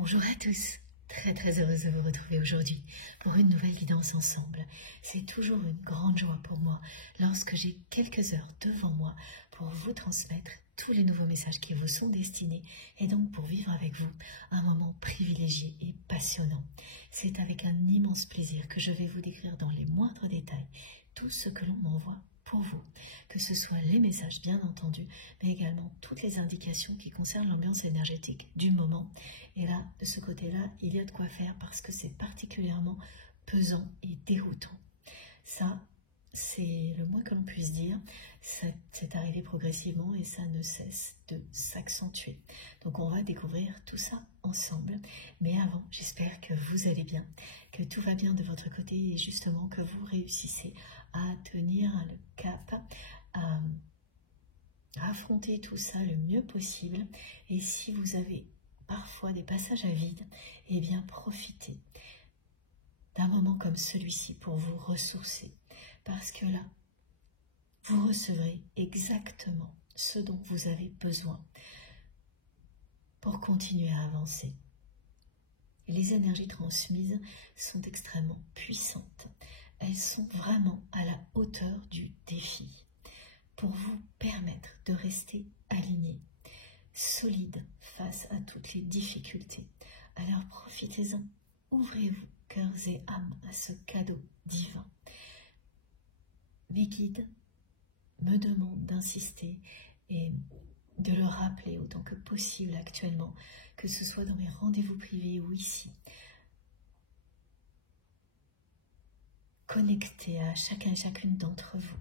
Bonjour à tous, très heureuse de vous retrouver aujourd'hui pour une nouvelle guidance ensemble. C'est toujours une grande joie pour moi lorsque j'ai quelques heures devant moi pour vous transmettre tous les nouveaux messages qui vous sont destinés et donc pour vivre avec vous un moment privilégié et passionnant. C'est avec un immense plaisir que je vais vous décrire dans les moindres détails tout ce que l'on m'envoie pour vous, que ce soit les messages bien entendu, mais également toutes les indications qui concernent l'ambiance énergétique du moment. Et là, de ce côté-là, il y a de quoi faire parce que c'est particulièrement pesant et déroutant. Ça, c'est le moins que l'on puisse dire. C'est arrivé progressivement et ça ne cesse de s'accentuer. Donc on va découvrir tout ça ensemble. Mais avant, j'espère que vous allez bien, que tout va bien de votre côté et justement que vous réussissez à tenir le cap, à affronter tout ça le mieux possible. Et si vous avez parfois des passages à vide, eh bien profitez d'un moment comme celui-ci pour vous ressourcer. Parce que là, vous recevrez exactement ce dont vous avez besoin pour continuer à avancer. Et les énergies transmises sont extrêmement puissantes. Elles sont vraiment à la hauteur du défi pour vous permettre de rester aligné, solide face à toutes les difficultés. Alors profitez-en, ouvrez-vous cœurs et âmes à ce cadeau divin. Mes guides me demandent d'insister et de le rappeler autant que possible actuellement, que ce soit dans mes rendez-vous privés ou ici. Connectez à chacun et chacune d'entre vous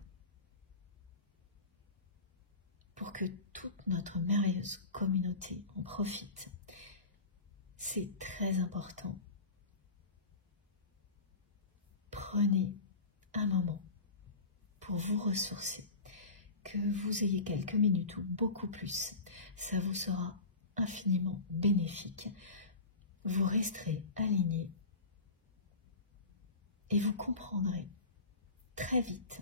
pour que toute notre merveilleuse communauté en profite. C'est très important. Prenez un moment pour vous ressourcer. Que vous ayez quelques minutes ou beaucoup plus, ça vous sera infiniment bénéfique. Vous resterez aligné et vous comprendrez très vite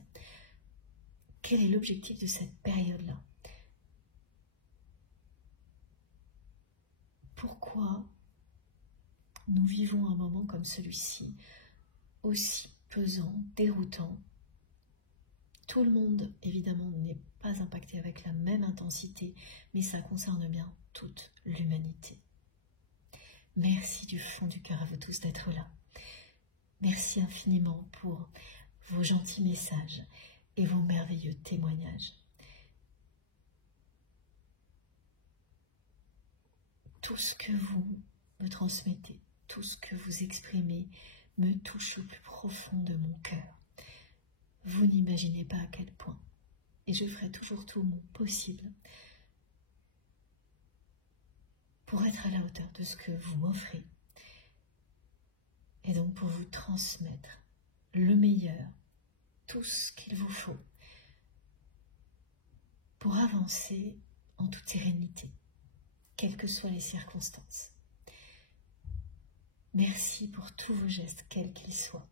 quel est l'objectif de cette période-là. Pourquoi nous vivons un moment comme celui-ci, aussi pesant, déroutant. Tout le monde, évidemment, n'est pas impacté avec la même intensité, mais ça concerne bien toute l'humanité. Merci du fond du cœur à vous tous d'être là. Merci infiniment pour vos gentils messages et vos merveilleux témoignages. Tout ce que vous me transmettez, tout ce que vous exprimez me touche au plus profond de mon cœur. Vous n'imaginez pas à quel point. Et je ferai toujours tout mon possible pour être à la hauteur de ce que vous m'offrez. Et donc pour vous transmettre le meilleur, tout ce qu'il vous faut pour avancer en toute sérénité, quelles que soient les circonstances. Merci pour tous vos gestes, quels qu'ils soient.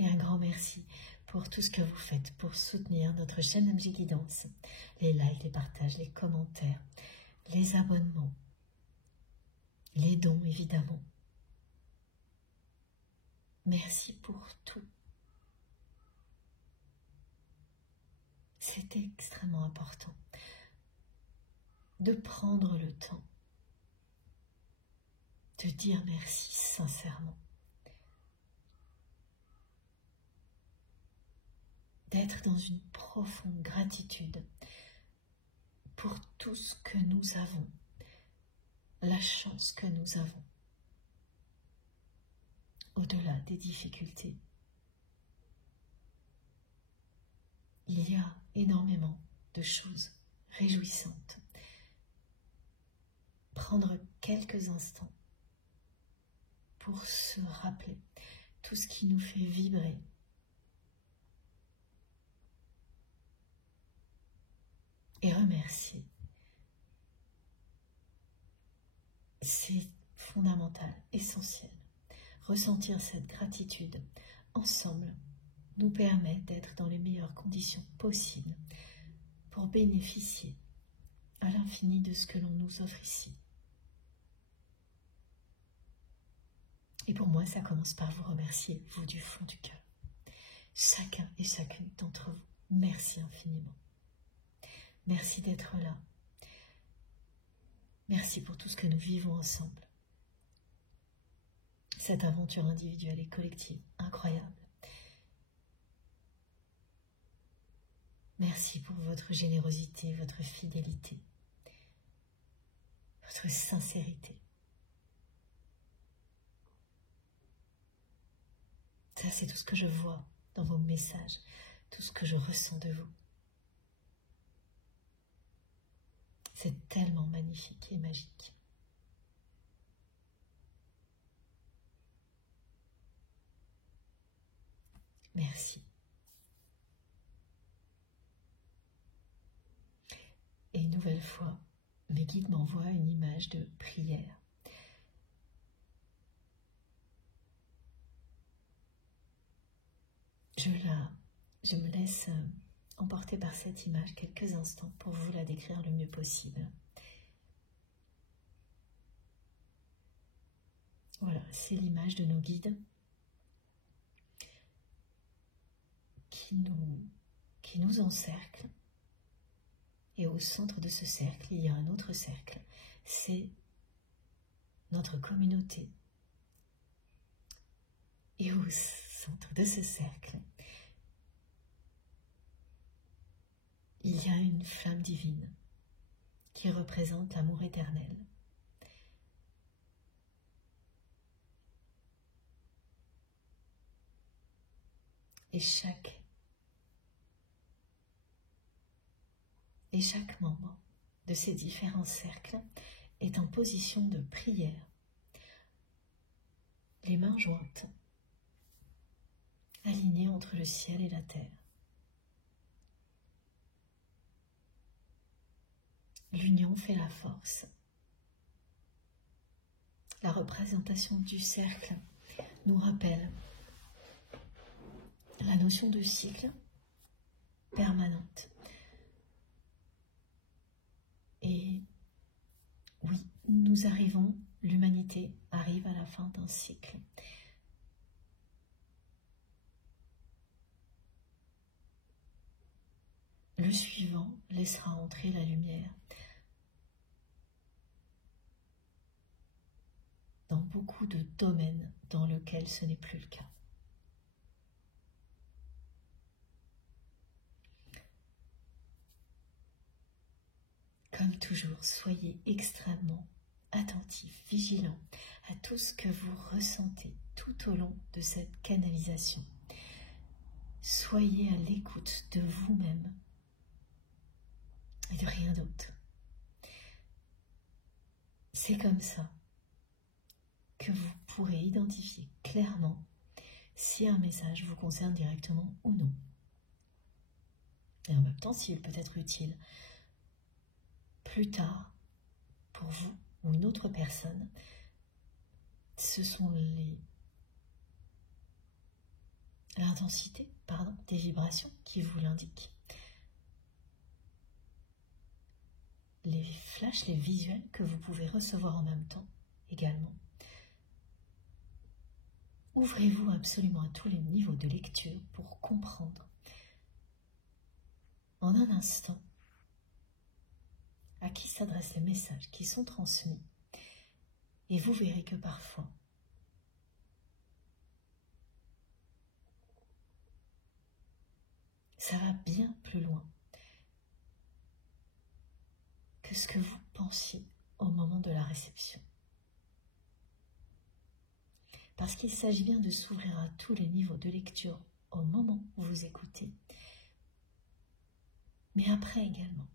Et un grand merci pour tout ce que vous faites pour soutenir notre chaîne MG Guidance. Les likes, les partages, les commentaires, les abonnements, les dons évidemment. Merci pour tout. C'est extrêmement important de prendre le temps de dire merci sincèrement. D'être dans une profonde gratitude pour tout ce que nous avons, la chance que nous avons, au-delà des difficultés. Il y a énormément de choses réjouissantes. Prendre quelques instants pour se rappeler tout ce qui nous fait vibrer. Et remercier. C'est fondamental, essentiel. Ressentir cette gratitude ensemble nous permet d'être dans les meilleures conditions possibles pour bénéficier à l'infini de ce que l'on nous offre ici. Et pour moi, ça commence par vous remercier, vous du fond du cœur. Chacun et chacune d'entre vous, merci infiniment. Merci d'être là. Merci pour tout ce que nous vivons ensemble. Cette aventure individuelle et collective, incroyable. Merci pour votre générosité, votre fidélité, votre sincérité. Ça, c'est tout ce que je vois dans vos messages, tout ce que je ressens de vous. C'est tellement magnifique et magique. Merci. Et une nouvelle fois, mes guides m'envoient une image de prière. Je me laisse emporter par cette image quelques instants pour vous la décrire le mieux possible. Voilà, c'est l'image de nos guides qui nous encerclent. Et au centre de ce cercle, il y a un autre cercle. C'est notre communauté. Et au centre de ce cercle, il y a une flamme divine qui représente l'amour éternel. Et chaque membre de ces différents cercles est en position de prière, les mains jointes, alignées entre le ciel et la terre. L'union fait la force. La représentation du cercle nous rappelle la notion de cycle permanente. Et oui, l'humanité arrive à la fin d'un cycle. Le suivant laissera entrer la lumière dans beaucoup de domaines dans lesquels ce n'est plus le cas. Comme toujours, soyez extrêmement attentifs, vigilants à tout ce que vous ressentez tout au long de cette canalisation. Soyez à l'écoute de vous-même et de rien d'autre. C'est comme ça que vous pourrez identifier clairement si un message vous concerne directement ou non. Et en même temps, s'il peut être utile plus tard pour vous ou une autre personne, ce sont l'intensité des vibrations qui vous l'indiquent. Les flashs, les visuels que vous pouvez recevoir en même temps également. Ouvrez-vous absolument à tous les niveaux de lecture pour comprendre en un instant à qui s'adressent les messages qui sont transmis. Et vous verrez que parfois, ça va bien plus loin que ce que vous pensiez au moment de la réception. Parce qu'il s'agit bien de s'ouvrir à tous les niveaux de lecture au moment où vous écoutez, mais après également.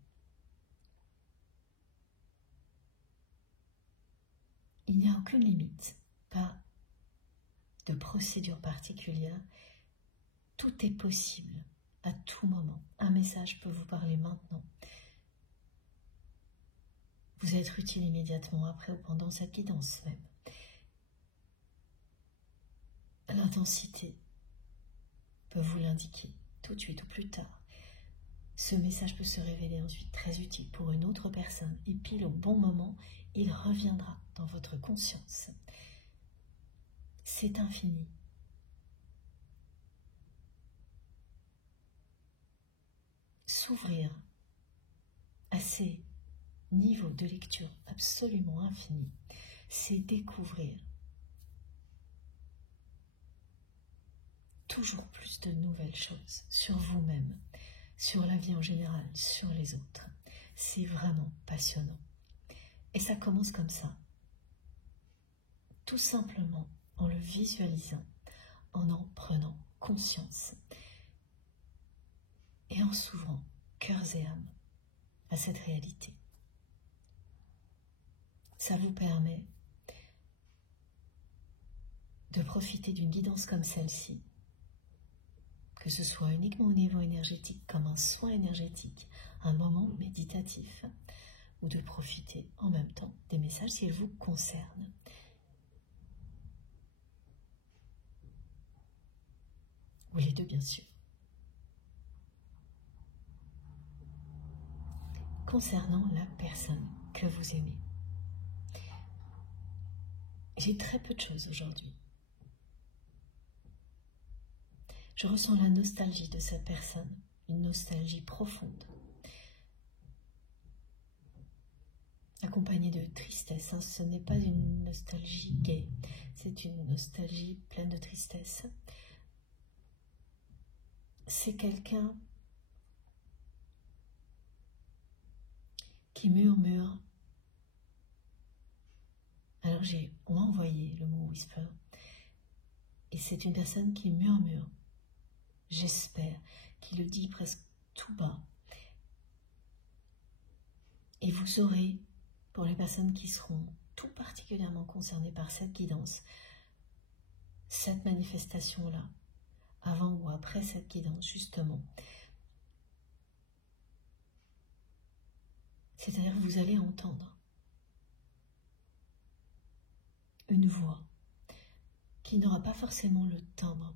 Il n'y a aucune limite, pas de procédure particulière. Tout est possible à tout moment. Un message peut vous parler maintenant. Vous être utile immédiatement après ou pendant cette guidance même. L'intensité peut vous l'indiquer tout de suite ou plus tard. ce message peut se révéler ensuite très utile pour une autre personne et pile au bon moment, il reviendra dans votre conscience. C'est infini. S'ouvrir à ces niveaux de lecture absolument infinis, c'est découvrir toujours plus de nouvelles choses sur vous-même, sur la vie en général, sur les autres. C'est vraiment passionnant. Et ça commence comme ça, tout simplement en le visualisant, en prenant conscience et en s'ouvrant cœurs et âmes à cette réalité. Ça vous permet de profiter d'une guidance comme celle-ci, que ce soit uniquement au niveau énergétique, comme un soin énergétique, un moment méditatif, ou de profiter en même temps des messages s'ils vous concernent. Ou les deux, bien sûr. Concernant la personne que vous aimez, j'ai très peu de choses aujourd'hui. Je ressens la nostalgie de cette personne, une nostalgie profonde, accompagnée de tristesse. Hein. Ce n'est pas une nostalgie gaie, c'est une nostalgie pleine de tristesse. C'est quelqu'un qui murmure. Alors on m'a envoyé le mot whisper, et c'est une personne qui murmure. J'espère, qui le dit presque tout bas. Et vous aurez, pour les personnes qui seront tout particulièrement concernées par cette guidance, cette manifestation-là, avant ou après cette guidance, justement. C'est-à-dire que vous allez entendre une voix qui n'aura pas forcément le timbre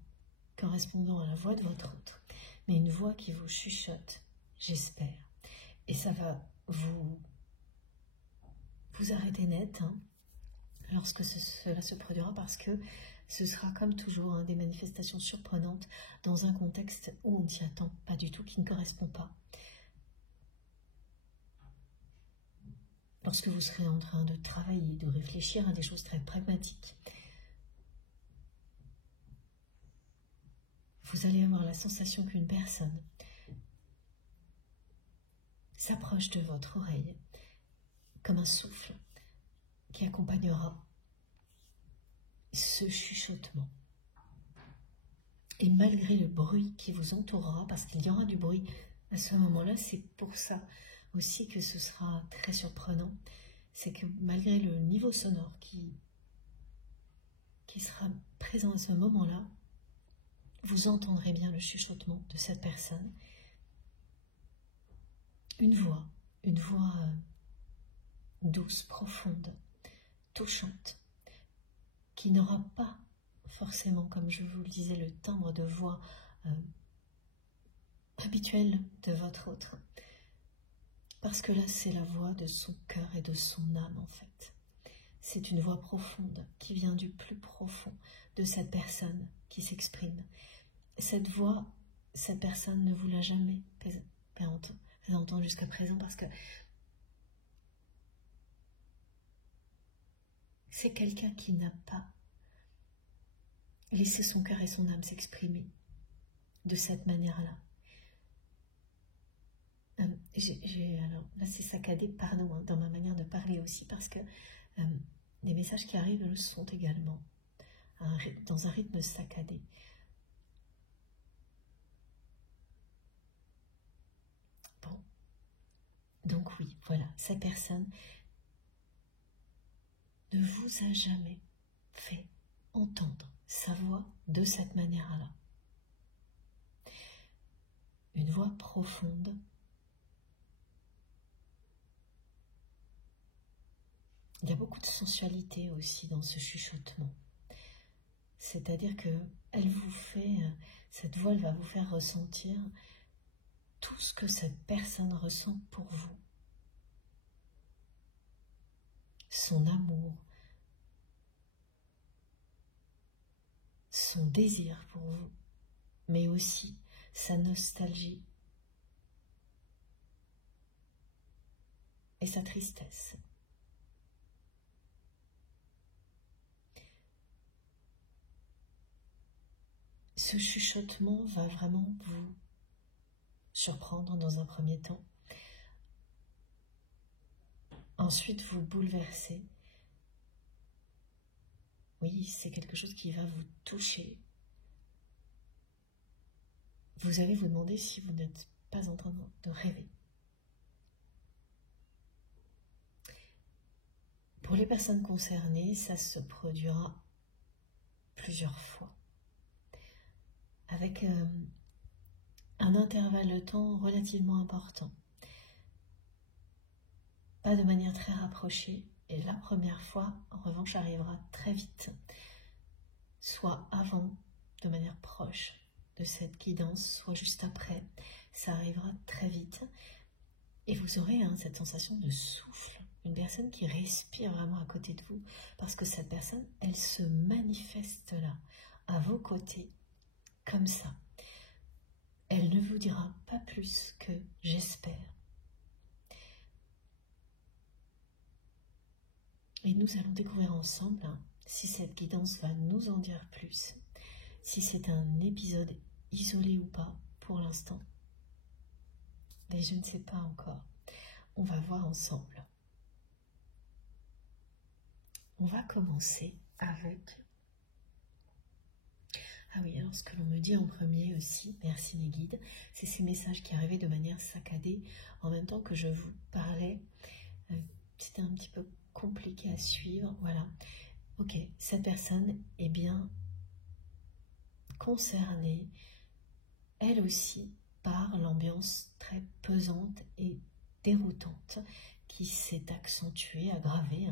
correspondant à la voix de votre autre, mais une voix qui vous chuchote, j'espère. Et ça va vous arrêter net lorsque cela se produira, parce que ce sera comme toujours des manifestations surprenantes dans un contexte où on ne s'y attend pas du tout, qui ne correspond pas. Lorsque vous serez en train de travailler, de réfléchir à des choses très pragmatiques, vous allez avoir la sensation qu'une personne s'approche de votre oreille comme un souffle qui accompagnera ce chuchotement. Et malgré le bruit qui vous entourera, parce qu'il y aura du bruit à ce moment-là, c'est pour ça aussi que ce sera très surprenant, c'est que malgré le niveau sonore qui sera présent à ce moment-là, vous entendrez bien le chuchotement de cette personne. Une voix douce, profonde, touchante, qui n'aura pas forcément, comme je vous le disais, le timbre de voix habituel de votre autre. Parce que là, c'est la voix de son cœur et de son âme, en fait. C'est une voix profonde qui vient du plus profond de cette personne qui s'exprime. Cette voix, cette personne ne vous l'a jamais entendue jusqu'à présent, parce que c'est quelqu'un qui n'a pas laissé son cœur et son âme s'exprimer de cette manière-là. Alors là, c'est saccadé, pardon, dans ma manière de parler aussi, parce que les messages qui arrivent le sont également dans un rythme saccadé. Bon, donc oui, voilà, cette personne ne vous a jamais fait entendre sa voix de cette manière-là. Une voix profonde, il y a beaucoup de sensualité aussi dans ce chuchotement. C'est-à-dire que cette voix, elle va vous faire ressentir tout ce que cette personne ressent pour vous. Son amour, son désir pour vous, mais aussi sa nostalgie et sa tristesse. Ce chuchotement va vraiment vous surprendre dans un premier temps, ensuite vous bouleverser. Oui, c'est quelque chose qui va vous toucher. Vous allez vous demander si vous n'êtes pas en train de rêver. Pour les personnes concernées, ça se produira plusieurs fois, avec un intervalle de temps relativement important. Pas de manière très rapprochée, et la première fois, en revanche, arrivera très vite, soit avant, de manière proche de cette guidance, soit juste après, ça arrivera très vite, et vous aurez cette sensation de souffle, une personne qui respire vraiment à côté de vous, parce que cette personne, elle se manifeste là, à vos côtés, comme ça. Elle ne vous dira pas plus que « j'espère ». Et nous allons découvrir ensemble si cette guidance va nous en dire plus, si c'est un épisode isolé ou pas pour l'instant. Et je ne sais pas encore. On va voir ensemble. On va commencer avec... Ah oui, alors ce que l'on me dit en premier aussi, merci les guides, c'est ces messages qui arrivaient de manière saccadée en même temps que je vous parlais. C'était un petit peu compliqué à suivre, voilà. Ok, cette personne est bien concernée, elle aussi, par l'ambiance très pesante et déroutante qui s'est accentuée, aggravée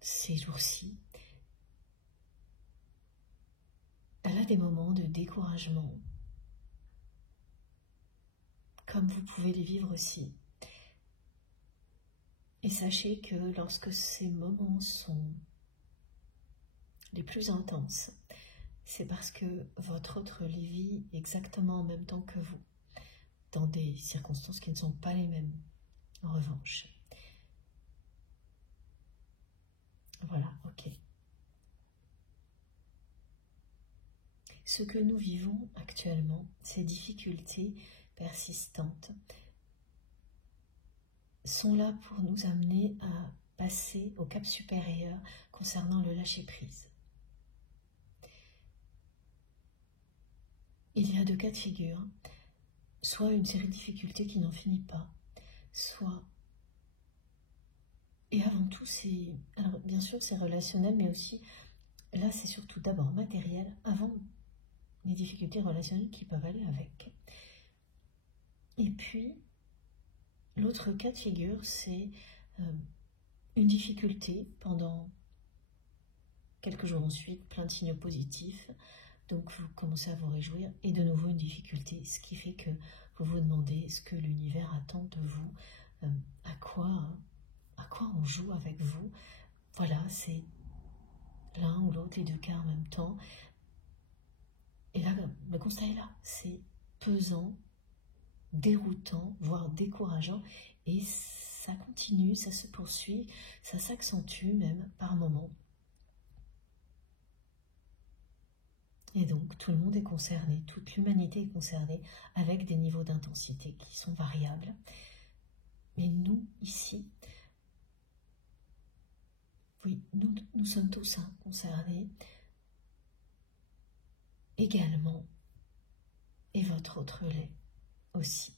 ces jours-ci. Elle a des moments de découragement, comme vous pouvez les vivre aussi. Et sachez que lorsque ces moments sont les plus intenses, c'est parce que votre autre les vit exactement en même temps que vous, dans des circonstances qui ne sont pas les mêmes, en revanche. Voilà, ok. Ce que nous vivons actuellement, ces difficultés persistantes, sont là pour nous amener à passer au cap supérieur concernant le lâcher-prise. Il y a deux cas de figure, soit une série de difficultés qui n'en finit pas, soit... Et avant tout, c'est... Alors bien sûr, c'est relationnel, mais aussi, là, c'est surtout d'abord matériel, avant les difficultés relationnelles qui peuvent aller avec. Et puis, l'autre cas de figure, c'est une difficulté pendant quelques jours ensuite, plein de signaux positifs, donc vous commencez à vous réjouir, et de nouveau une difficulté, ce qui fait que vous vous demandez ce que l'univers attend de vous, à quoi on joue avec vous. Voilà, c'est l'un ou l'autre, les deux cas en même temps. Et là, le constat est là, c'est pesant, déroutant, voire décourageant, et ça continue, ça se poursuit, ça s'accentue même par moments. Et donc tout le monde est concerné, toute l'humanité est concernée avec des niveaux d'intensité qui sont variables. Mais nous, ici, oui, nous sommes tous concernés également, et votre autre lait aussi.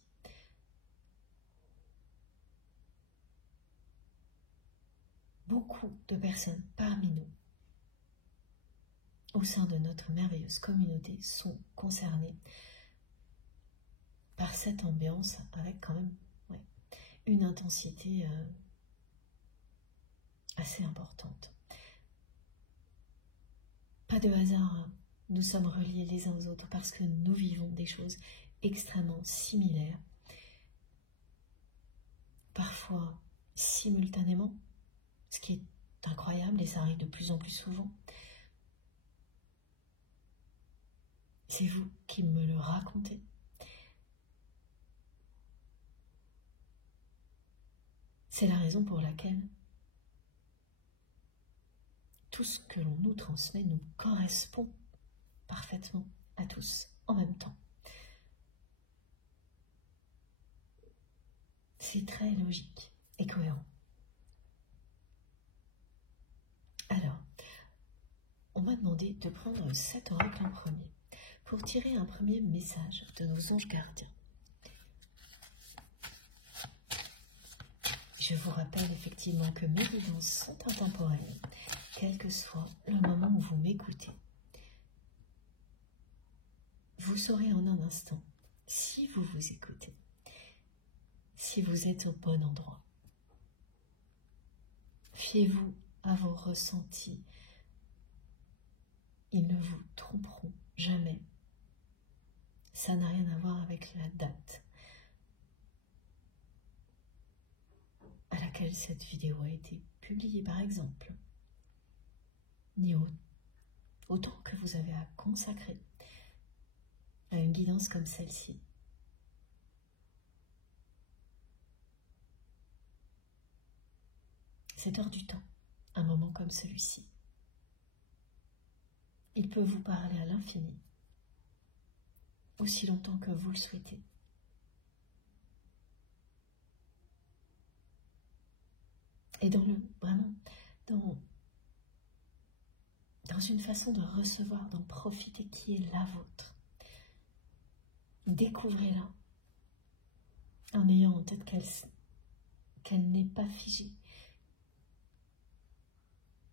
Beaucoup de personnes parmi nous, au sein de notre merveilleuse communauté, sont concernées par cette ambiance avec quand même une intensité assez importante. Pas de hasard, nous sommes reliés les uns aux autres parce que nous vivons des choses extrêmement similaires, parfois simultanément, ce qui est incroyable et ça arrive de plus en plus souvent. C'est vous qui me le racontez. C'est la raison pour laquelle tout ce que l'on nous transmet nous correspond parfaitement à tous en même temps. C'est très logique et cohérent. Alors, on m'a demandé de prendre 7 oracle en premier pour tirer un premier message de nos anges gardiens. Je vous rappelle effectivement que mes guidances sont intemporelles, quel que soit le moment où vous m'écoutez. Vous saurez en un instant si vous vous écoutez, si vous êtes au bon endroit. Fiez-vous à vos ressentis. Ils ne vous tromperont jamais. Ça n'a rien à voir avec la date à laquelle cette vidéo a été publiée, par exemple, ni autant que vous avez à consacrer à une guidance comme celle-ci. C'est hors du temps, un moment comme celui-ci. Il peut vous parler à l'infini, aussi longtemps que vous le souhaitez. Et vraiment, dans une façon de recevoir, d'en profiter qui est la vôtre. Découvrez-la en ayant en tête qu'elle n'est pas figée,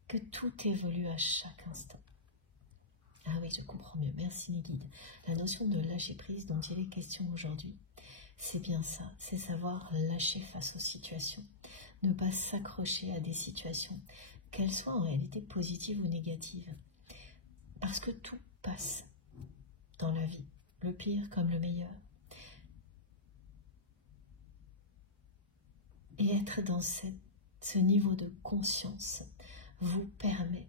que tout évolue à chaque instant. Ah oui, je comprends mieux. Merci mes guides. La notion de lâcher prise dont il est question aujourd'hui, c'est bien ça, c'est savoir lâcher face aux situations, ne pas s'accrocher à des situations, qu'elles soient en réalité positives ou négatives. Parce que tout passe dans la vie, le pire comme le meilleur. Et être dans ce niveau de conscience vous permet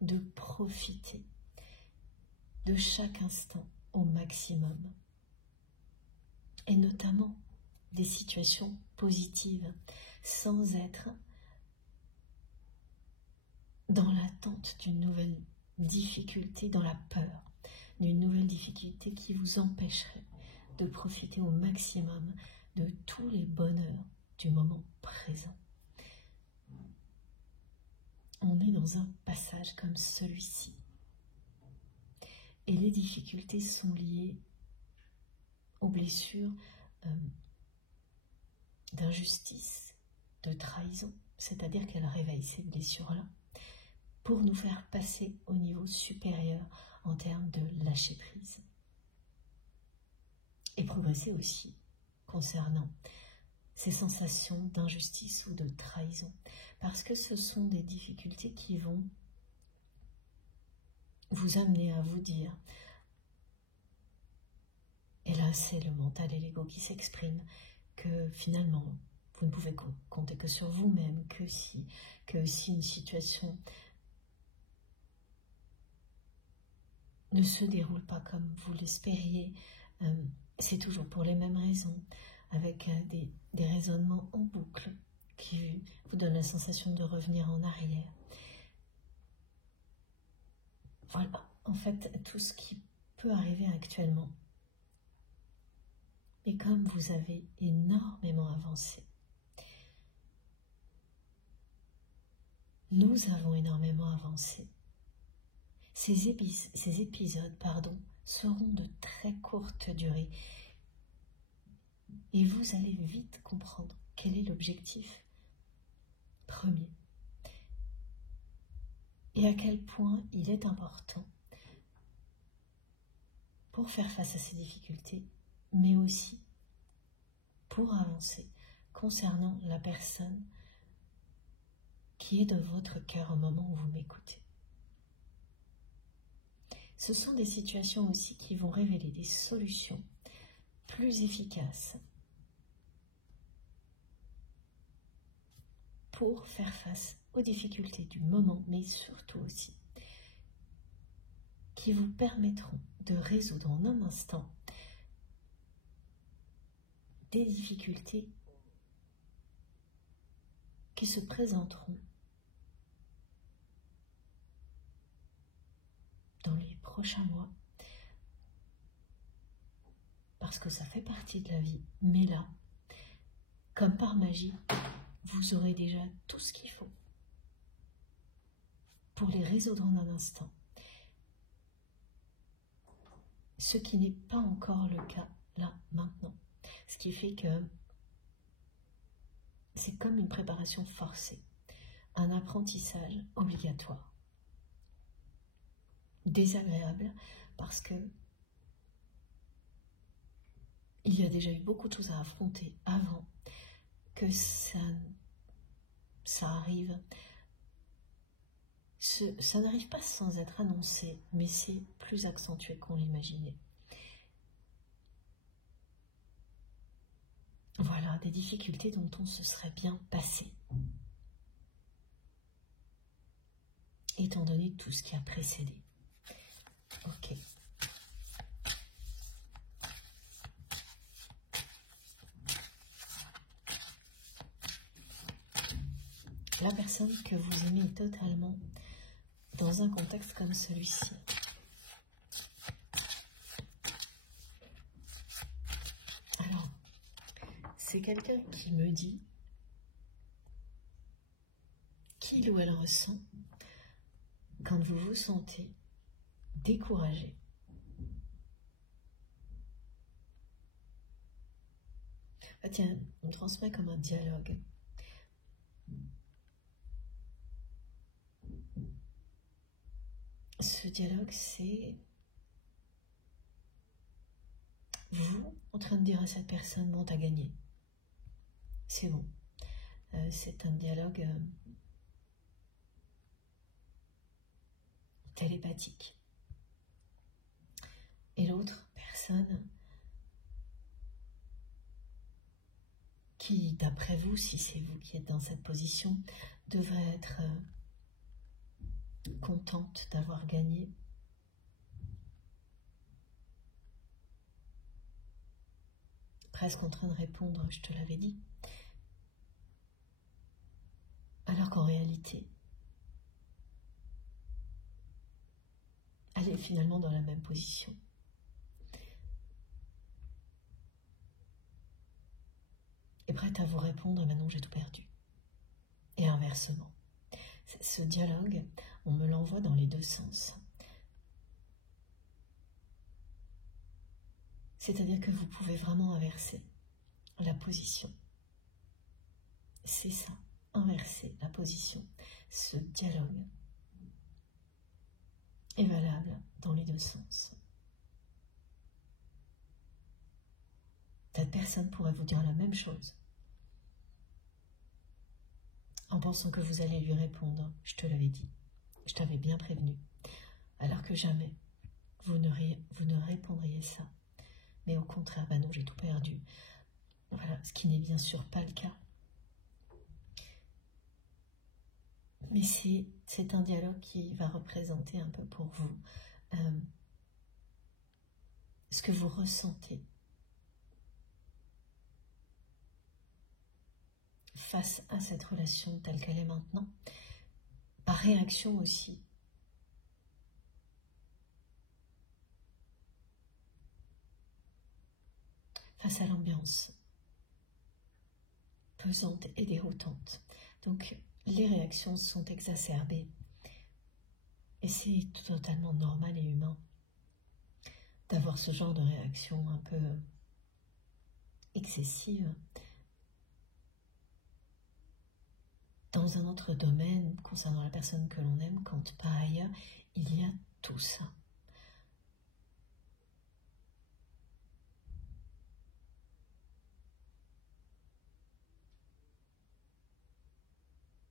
de profiter de chaque instant au maximum. Et notamment des situations positives, sans être dans l'attente d'une nouvelle difficulté, dans la peur d'une nouvelle difficulté qui vous empêcherait de profiter au maximum de tous les bonheurs du moment présent. On est dans un passage comme celui-ci. Et les difficultés sont liées aux blessures d'injustice, de trahison, c'est-à-dire qu'elle réveille ces blessures-là pour nous faire passer au niveau supérieur en termes de lâcher prise. Et progresser aussi concernant ces sensations d'injustice ou de trahison, parce que ce sont des difficultés qui vont vous amener à vous dire, et là c'est le mental et l'ego qui s'expriment, que finalement vous ne pouvez compter que sur vous-même, que si une situation ne se déroule pas comme vous l'espériez, c'est toujours pour les mêmes raisons, avec des raisonnements en boucle qui vous donnent la sensation de revenir en arrière. Voilà, en fait, tout ce qui peut arriver actuellement. Et comme vous avez énormément avancé, nous avons énormément avancé, ces épisodes seront de très courte durée. Et vous allez vite comprendre quel est l'objectif premier. Et à quel point il est important pour faire face à ces difficultés, mais aussi pour avancer concernant la personne qui est de votre cœur au moment où vous m'écoutez. Ce sont des situations aussi qui vont révéler des solutions plus efficace pour faire face aux difficultés du moment, mais surtout aussi qui vous permettront de résoudre en un instant des difficultés qui se présenteront dans les prochains mois, parce que ça fait partie de la vie. Mais là, comme par magie, vous aurez déjà tout ce qu'il faut pour les résoudre en un instant. Ce qui n'est pas encore le cas là, maintenant. Ce qui fait que c'est comme une préparation forcée, un apprentissage obligatoire. Désagréable parce que il y a déjà eu beaucoup de choses à affronter avant que ça arrive. Ça n'arrive pas sans être annoncé, mais c'est plus accentué qu'on l'imaginait. Voilà, des difficultés dont on se serait bien passé, étant donné tout ce qui a précédé. Ok. La personne que vous aimez totalement dans un contexte comme celui-ci. Alors, c'est quelqu'un qui me dit qu'il ou elle ressent quand vous vous sentez découragé. Ah tiens, on transmet comme un dialogue. Ce dialogue, c'est vous en train de dire à cette personne, bon, t'as gagné. C'est bon. C'est un dialogue télépathique. Et l'autre personne qui, d'après vous, si c'est vous qui êtes dans cette position, devrait être contente d'avoir gagné. Presque en train de répondre, je te l'avais dit. Alors qu'en réalité, elle est finalement dans la même position. Et prête à vous répondre, maintenant j'ai tout perdu. Et inversement. Ce dialogue, on me l'envoie dans les deux sens. C'est-à-dire que vous pouvez vraiment inverser la position. C'est ça, inverser la position. Ce dialogue est valable dans les deux sens. Cette personne pourrait vous dire la même chose en pensant que vous allez lui répondre, je te l'avais dit, je t'avais bien prévenu, alors que jamais vous ne répondriez ça. Mais au contraire, ben non, j'ai tout perdu. Voilà, ce qui n'est bien sûr pas le cas. Mais c'est un dialogue qui va représenter un peu pour vous ce que vous ressentez face à cette relation telle qu'elle est maintenant, par réaction aussi. Face à l'ambiance pesante et déroutante. Donc, les réactions sont exacerbées. Et c'est totalement normal et humain d'avoir ce genre de réaction un peu excessive. Dans un autre domaine, concernant la personne que l'on aime, quand par ailleurs, il y a tout ça.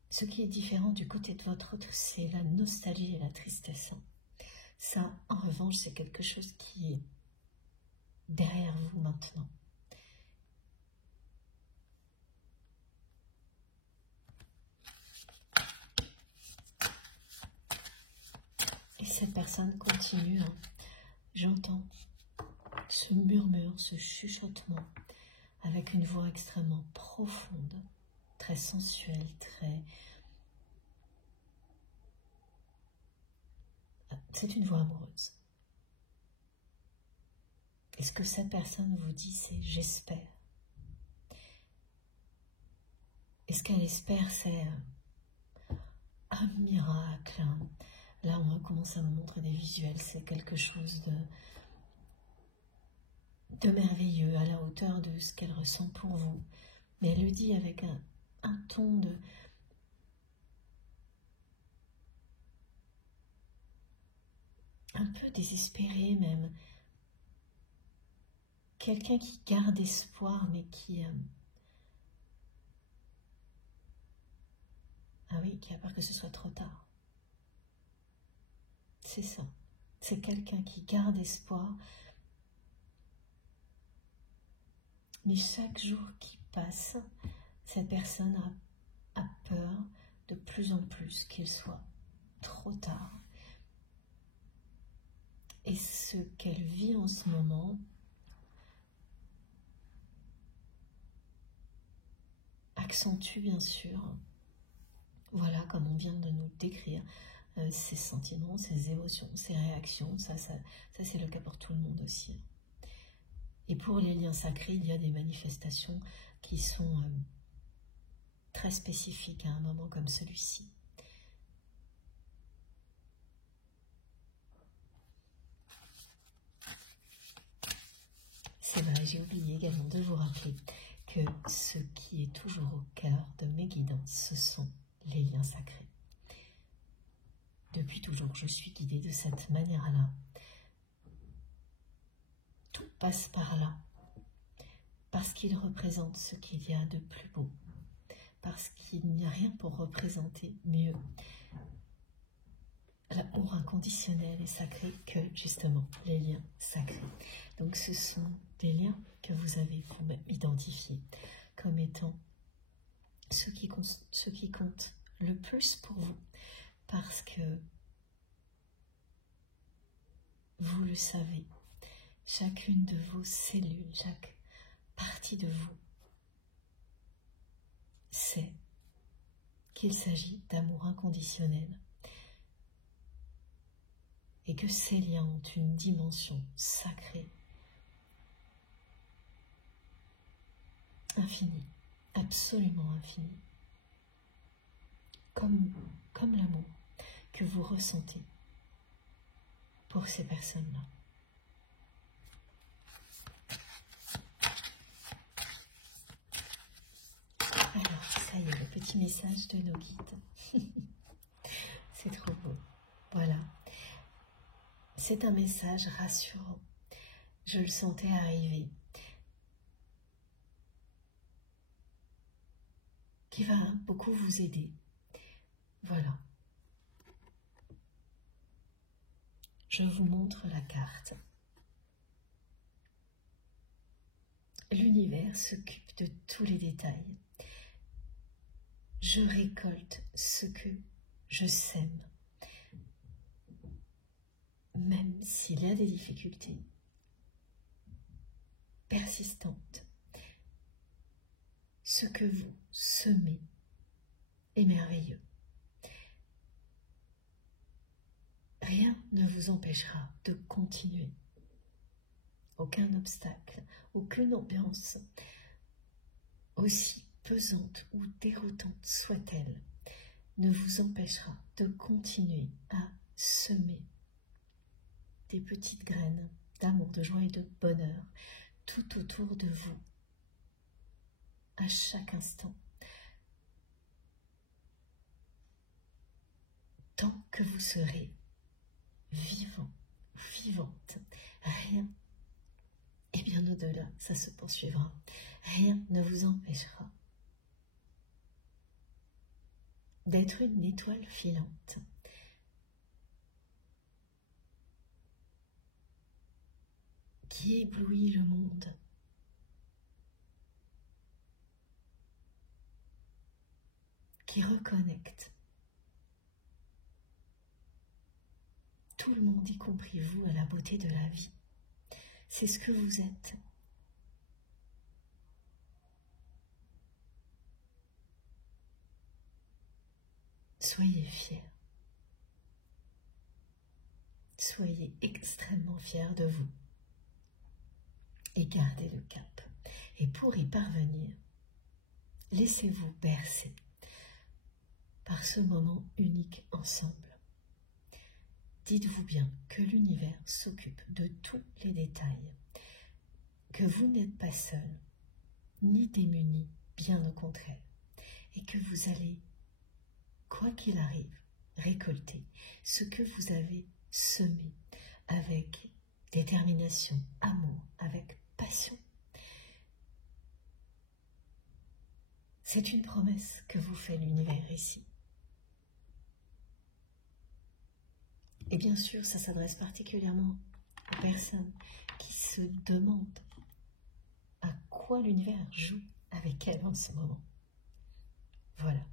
Ce qui est différent du côté de votre autre, c'est la nostalgie et la tristesse. Ça, en revanche, c'est quelque chose qui est derrière vous maintenant. Et cette personne continue, hein. J'entends ce murmure, ce chuchotement, avec une voix extrêmement profonde, très sensuelle, très... C'est une voix amoureuse. Et ce que cette personne vous dit, c'est « j'espère ». Et ce qu'elle espère, c'est un miracle. Là, on commence à me montrer des visuels, c'est quelque chose de merveilleux, à la hauteur de ce qu'elle ressent pour vous. Mais elle le dit avec un ton de... un peu désespéré même. Quelqu'un qui garde espoir, mais qui... ah oui, qui a peur que ce soit trop tard. C'est ça. C'est quelqu'un qui garde espoir, mais chaque jour qui passe, cette personne a peur de plus en plus qu'il soit trop tard. Et ce qu'elle vit en ce moment accentue bien sûr, voilà, comme on vient de nous décrire, ses sentiments, ses émotions, ses réactions. Ça c'est le cas pour tout le monde aussi. Et pour les liens sacrés, il y a des manifestations qui sont très spécifiques à un moment comme celui-ci. C'est vrai, j'ai oublié également de vous rappeler que ce qui est toujours au cœur de mes guidances, ce sont les liens sacrés. Depuis toujours, je suis guidée de cette manière-là. Tout passe par là, parce qu'il représente ce qu'il y a de plus beau, parce qu'il n'y a rien pour représenter mieux l'amour inconditionnel et sacré que justement les liens sacrés. Donc ce sont des liens que vous avez vous-même identifiés comme étant ceux qui comptent le plus pour vous, parce que vous le savez, chacune de vos cellules, chaque partie de vous sait qu'il s'agit d'amour inconditionnel et que ces liens ont une dimension sacrée, infinie, absolument infinie, comme l'amour que vous ressentez pour ces personnes-là. Alors, ça y est, le petit message de nos guides. C'est trop beau. Voilà. C'est un message rassurant. Je le sentais arriver. Qui va beaucoup vous aider. Voilà. Je vous montre la carte. L'univers s'occupe de tous les détails. Je récolte ce que je sème. Même s'il y a des difficultés persistantes, ce que vous semez est merveilleux. Rien ne vous empêchera de continuer. Aucun obstacle, aucune ambiance, aussi pesante ou déroutante soit-elle, ne vous empêchera de continuer à semer des petites graines d'amour, de joie et de bonheur tout autour de vous, à chaque instant. Tant que vous serez vivant, vivante, rien, et bien au-delà, ça se poursuivra, rien ne vous empêchera d'être une étoile filante qui éblouit le monde. Qui reconnecte tout le monde, y compris vous, à la beauté de la vie. C'est ce que vous êtes. Soyez fiers. Soyez extrêmement fiers de vous. Et gardez le cap. Et pour y parvenir, laissez-vous bercer par ce moment unique ensemble. Dites-vous bien que l'univers s'occupe de tous les détails, que vous n'êtes pas seul, ni démuni, bien au contraire, et que vous allez, quoi qu'il arrive, récolter ce que vous avez semé avec détermination, amour, avec passion. C'est une promesse que vous fait l'univers ici. Et bien sûr, ça s'adresse particulièrement aux personnes qui se demandent à quoi l'univers joue avec elles en ce moment. Voilà.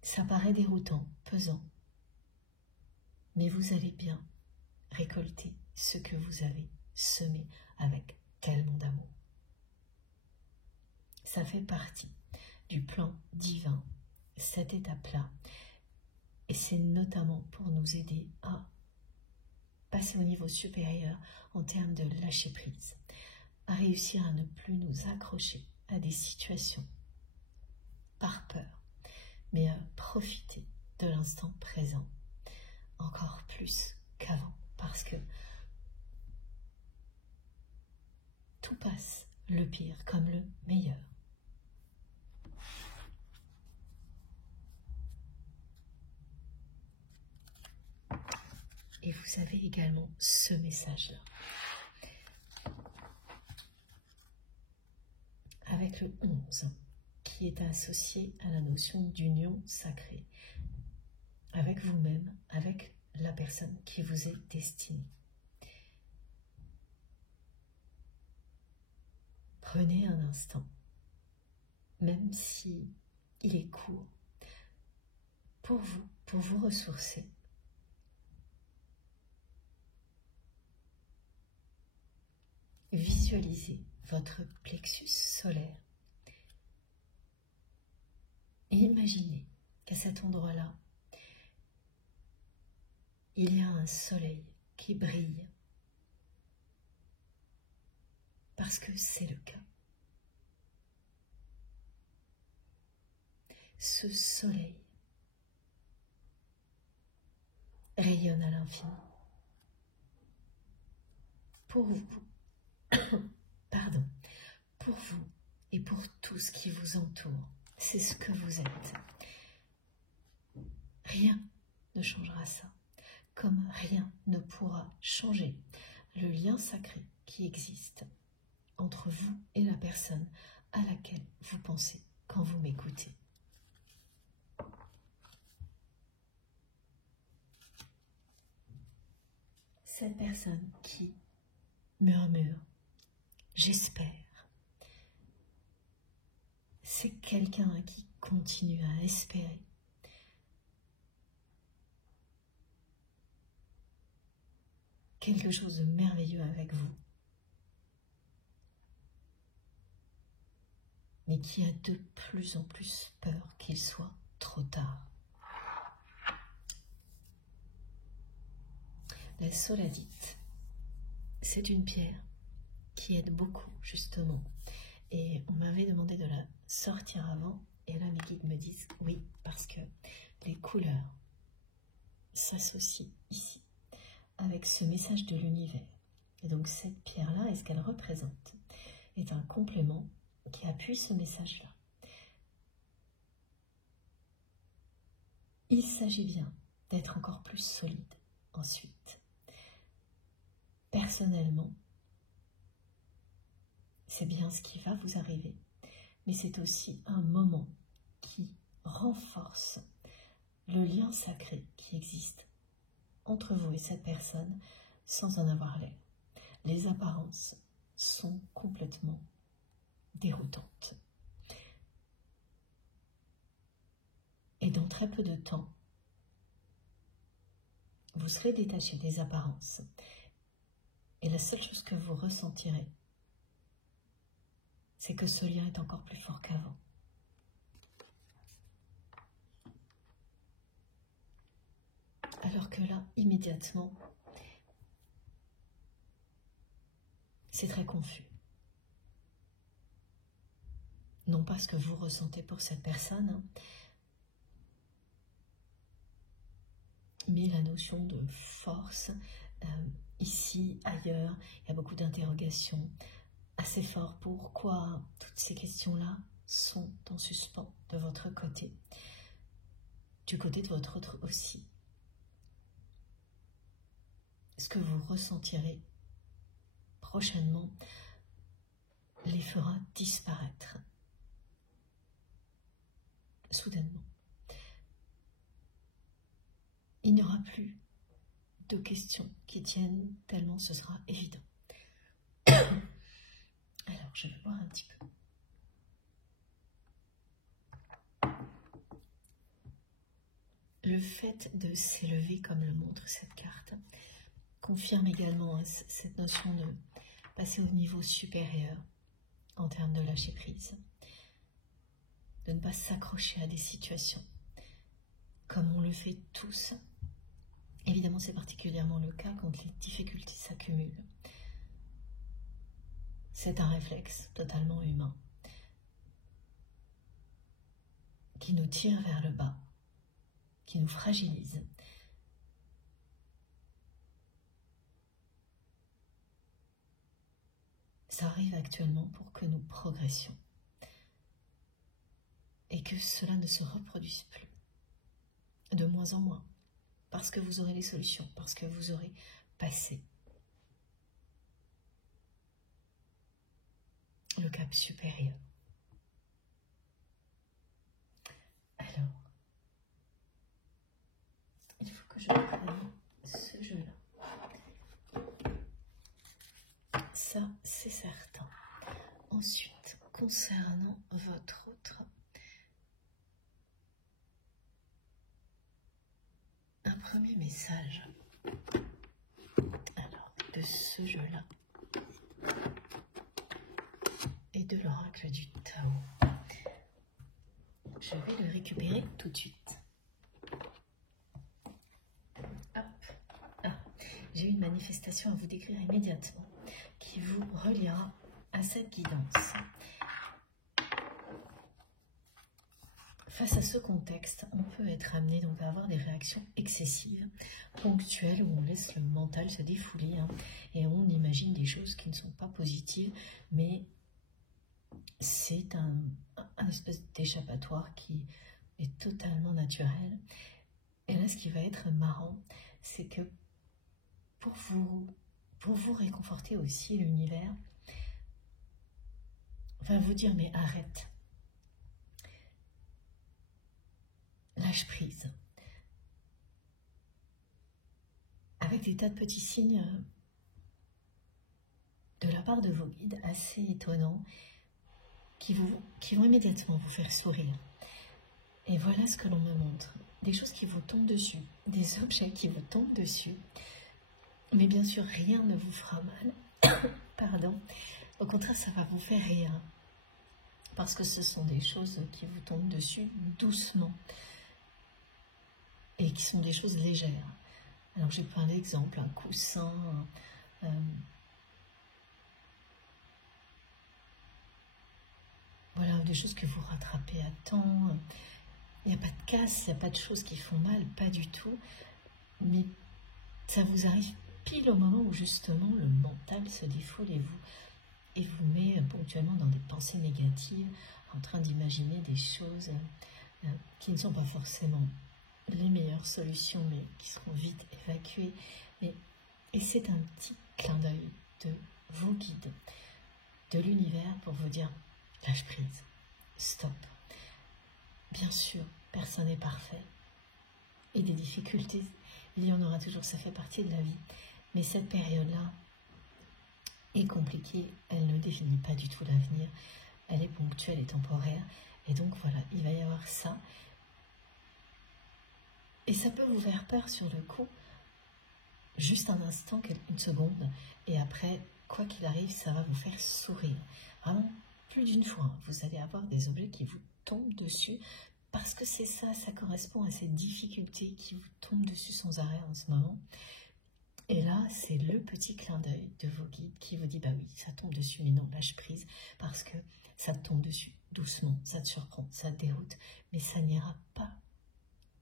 Ça paraît déroutant, pesant, mais vous allez bien récolter ce que vous avez semé avec tellement d'amour. Ça fait partie du plan divin, cette étape-là, et c'est notamment pour nous aider à passer au niveau supérieur en termes de lâcher prise, à réussir à ne plus nous accrocher à des situations par peur, mais à profiter de l'instant présent encore plus qu'avant, parce que tout passe, le pire comme le meilleur. Et vous avez également ce message-là. Avec le 11, qui est associé à la notion d'union sacrée, avec vous-même, avec la personne qui vous est destinée. Prenez un instant, même si il est court, pour vous ressourcer. Visualisez votre plexus solaire et imaginez qu'à cet endroit-là, il y a un soleil qui brille, parce que c'est le cas. Ce soleil rayonne à l'infini. Pour vous, pardon, pour vous et pour tout ce qui vous entoure, c'est ce que vous êtes. Rien ne changera ça, comme rien ne pourra changer le lien sacré qui existe entre vous et la personne à laquelle vous pensez quand vous m'écoutez. Cette personne qui murmure « j'espère », c'est quelqu'un qui continue à espérer. Quelque chose de merveilleux avec vous, mais qui a de plus en plus peur qu'il soit trop tard. La soladite, c'est une pierre qui aide beaucoup, justement. Et on m'avait demandé de la sortir avant, et là mes guides me disent oui, parce que les couleurs s'associent ici avec ce message de l'univers. Et donc cette pierre-là, et ce qu'elle représente, est un complément qui appuie ce message-là. Il s'agit bien d'être encore plus solide ensuite. Personnellement, c'est bien ce qui va vous arriver, mais c'est aussi un moment qui renforce le lien sacré qui existe entre vous et cette personne sans en avoir l'air. Les apparences sont complètement déroutantes. Et dans très peu de temps, vous serez détaché des apparences. Et la seule chose que vous ressentirez, c'est que ce lien est encore plus fort qu'avant. Alors que là, immédiatement, c'est très confus. Non pas ce que vous ressentez pour cette personne, hein, mais la notion de force, ici, ailleurs, il y a beaucoup d'interrogations assez fortes. Pourquoi toutes ces questions-là sont en suspens de votre côté, du côté de votre autre aussi. Ce que vous ressentirez prochainement les fera disparaître soudainement. Il n'y aura plus de questions qui tiennent tellement ce sera évident. Alors, je vais voir un petit peu. Le fait de s'élever comme le montre cette carte confirme également cette notion de passer au niveau supérieur en termes de lâcher prise, de ne pas s'accrocher à des situations comme on le fait tous. Évidemment, c'est particulièrement le cas quand les difficultés s'accumulent. C'est un réflexe totalement humain qui nous tire vers le bas, qui nous fragilise. Ça arrive actuellement pour que nous progressions et que cela ne se reproduise plus, de moins en moins, parce que vous aurez les solutions, parce que vous aurez passé le cap supérieur. Alors, il faut que je prenne ce jeu-là. Ça, c'est certain. Ensuite, concernant votre autre, un premier message. Alors, de ce jeu-là et de l'oracle du Tao. Je vais le récupérer tout de suite. Hop. Ah, j'ai une manifestation à vous décrire immédiatement qui vous reliera à cette guidance. Face à ce contexte, on peut être amené donc à avoir des réactions excessives, ponctuelles, où on laisse le mental se défouler et on imagine des choses qui ne sont pas positives, mais c'est un espèce d'échappatoire qui est totalement naturel. Et là, ce qui va être marrant, c'est que pour vous réconforter aussi, l'univers va vous dire, mais arrête. Lâche prise. Avec des tas de petits signes de la part de vos guides assez étonnants qui vont immédiatement vous faire sourire. Et voilà ce que l'on me montre. Des choses qui vous tombent dessus, des objets qui vous tombent dessus. Mais bien sûr, rien ne vous fera mal. Pardon. Au contraire, ça va vous faire rire. Parce que ce sont des choses qui vous tombent dessus doucement. Et qui sont des choses légères. Alors j'ai plein d'exemples, un coussin, voilà, des choses que vous rattrapez à temps. Il n'y a pas de casse, il n'y a pas de choses qui font mal, pas du tout. Mais ça vous arrive pile au moment où justement le mental se défoule et vous met ponctuellement dans des pensées négatives, en train d'imaginer des choses qui ne sont pas forcément les meilleures solutions, mais qui seront vite évacuées. Et c'est un petit clin d'œil de vos guides, de l'univers pour vous dire, lâche prise, stop. Bien sûr, personne n'est parfait. et des difficultés. Il y en aura toujours, ça fait partie de la vie. Mais cette période-là est compliquée, elle ne définit pas du tout l'avenir. Elle est ponctuelle et temporaire. Et donc voilà, il va y avoir ça. Et ça peut vous faire peur sur le coup, juste un instant, une seconde. Et après, quoi qu'il arrive, ça va vous faire sourire. Vraiment, plus d'une fois, vous allez avoir des objets qui vous tombent dessus. Parce que c'est ça, ça correspond à ces difficultés qui vous tombent dessus sans arrêt en ce moment. Et là, c'est le petit clin d'œil de vos guides qui vous dit, bah oui, ça tombe dessus, mais non, lâche prise, parce que ça te tombe dessus, doucement, ça te surprend, ça te déroute, mais ça n'ira pas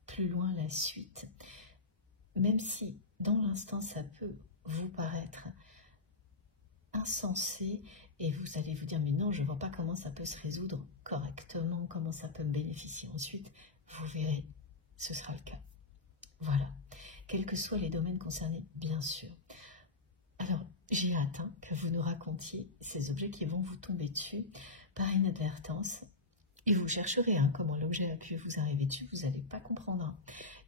plus loin la suite. Même si, dans l'instant, ça peut vous paraître insensé, et vous allez vous dire, mais non, je ne vois pas comment ça peut se résoudre correctement, comment ça peut me bénéficier ensuite, vous verrez, ce sera le cas. Voilà, quels que soient les domaines concernés, bien sûr. Alors, j'ai hâte que vous nous racontiez ces objets qui vont vous tomber dessus par inadvertance. Et vous chercherez comment l'objet a pu vous arriver dessus, vous n'allez pas comprendre.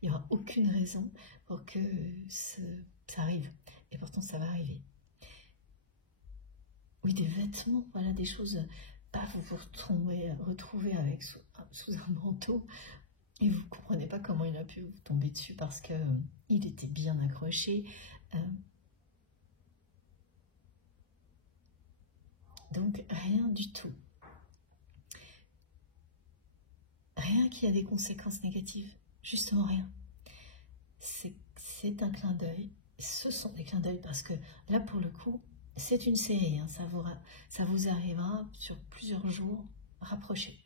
Il n'y aura aucune raison pour que ça arrive. Et pourtant, ça va arriver. Oui, des vêtements, voilà, des choses, pas vous vous retrouvez avec sous un manteau. Et vous ne comprenez pas comment il a pu vous tomber dessus parce que il était bien accroché. Donc, rien du tout. Rien qui a des conséquences négatives. Justement rien. C'est un clin d'œil. Ce sont des clins d'œil parce que là, pour le coup, c'est une série. Hein, ça vous arrivera sur plusieurs jours rapprochés.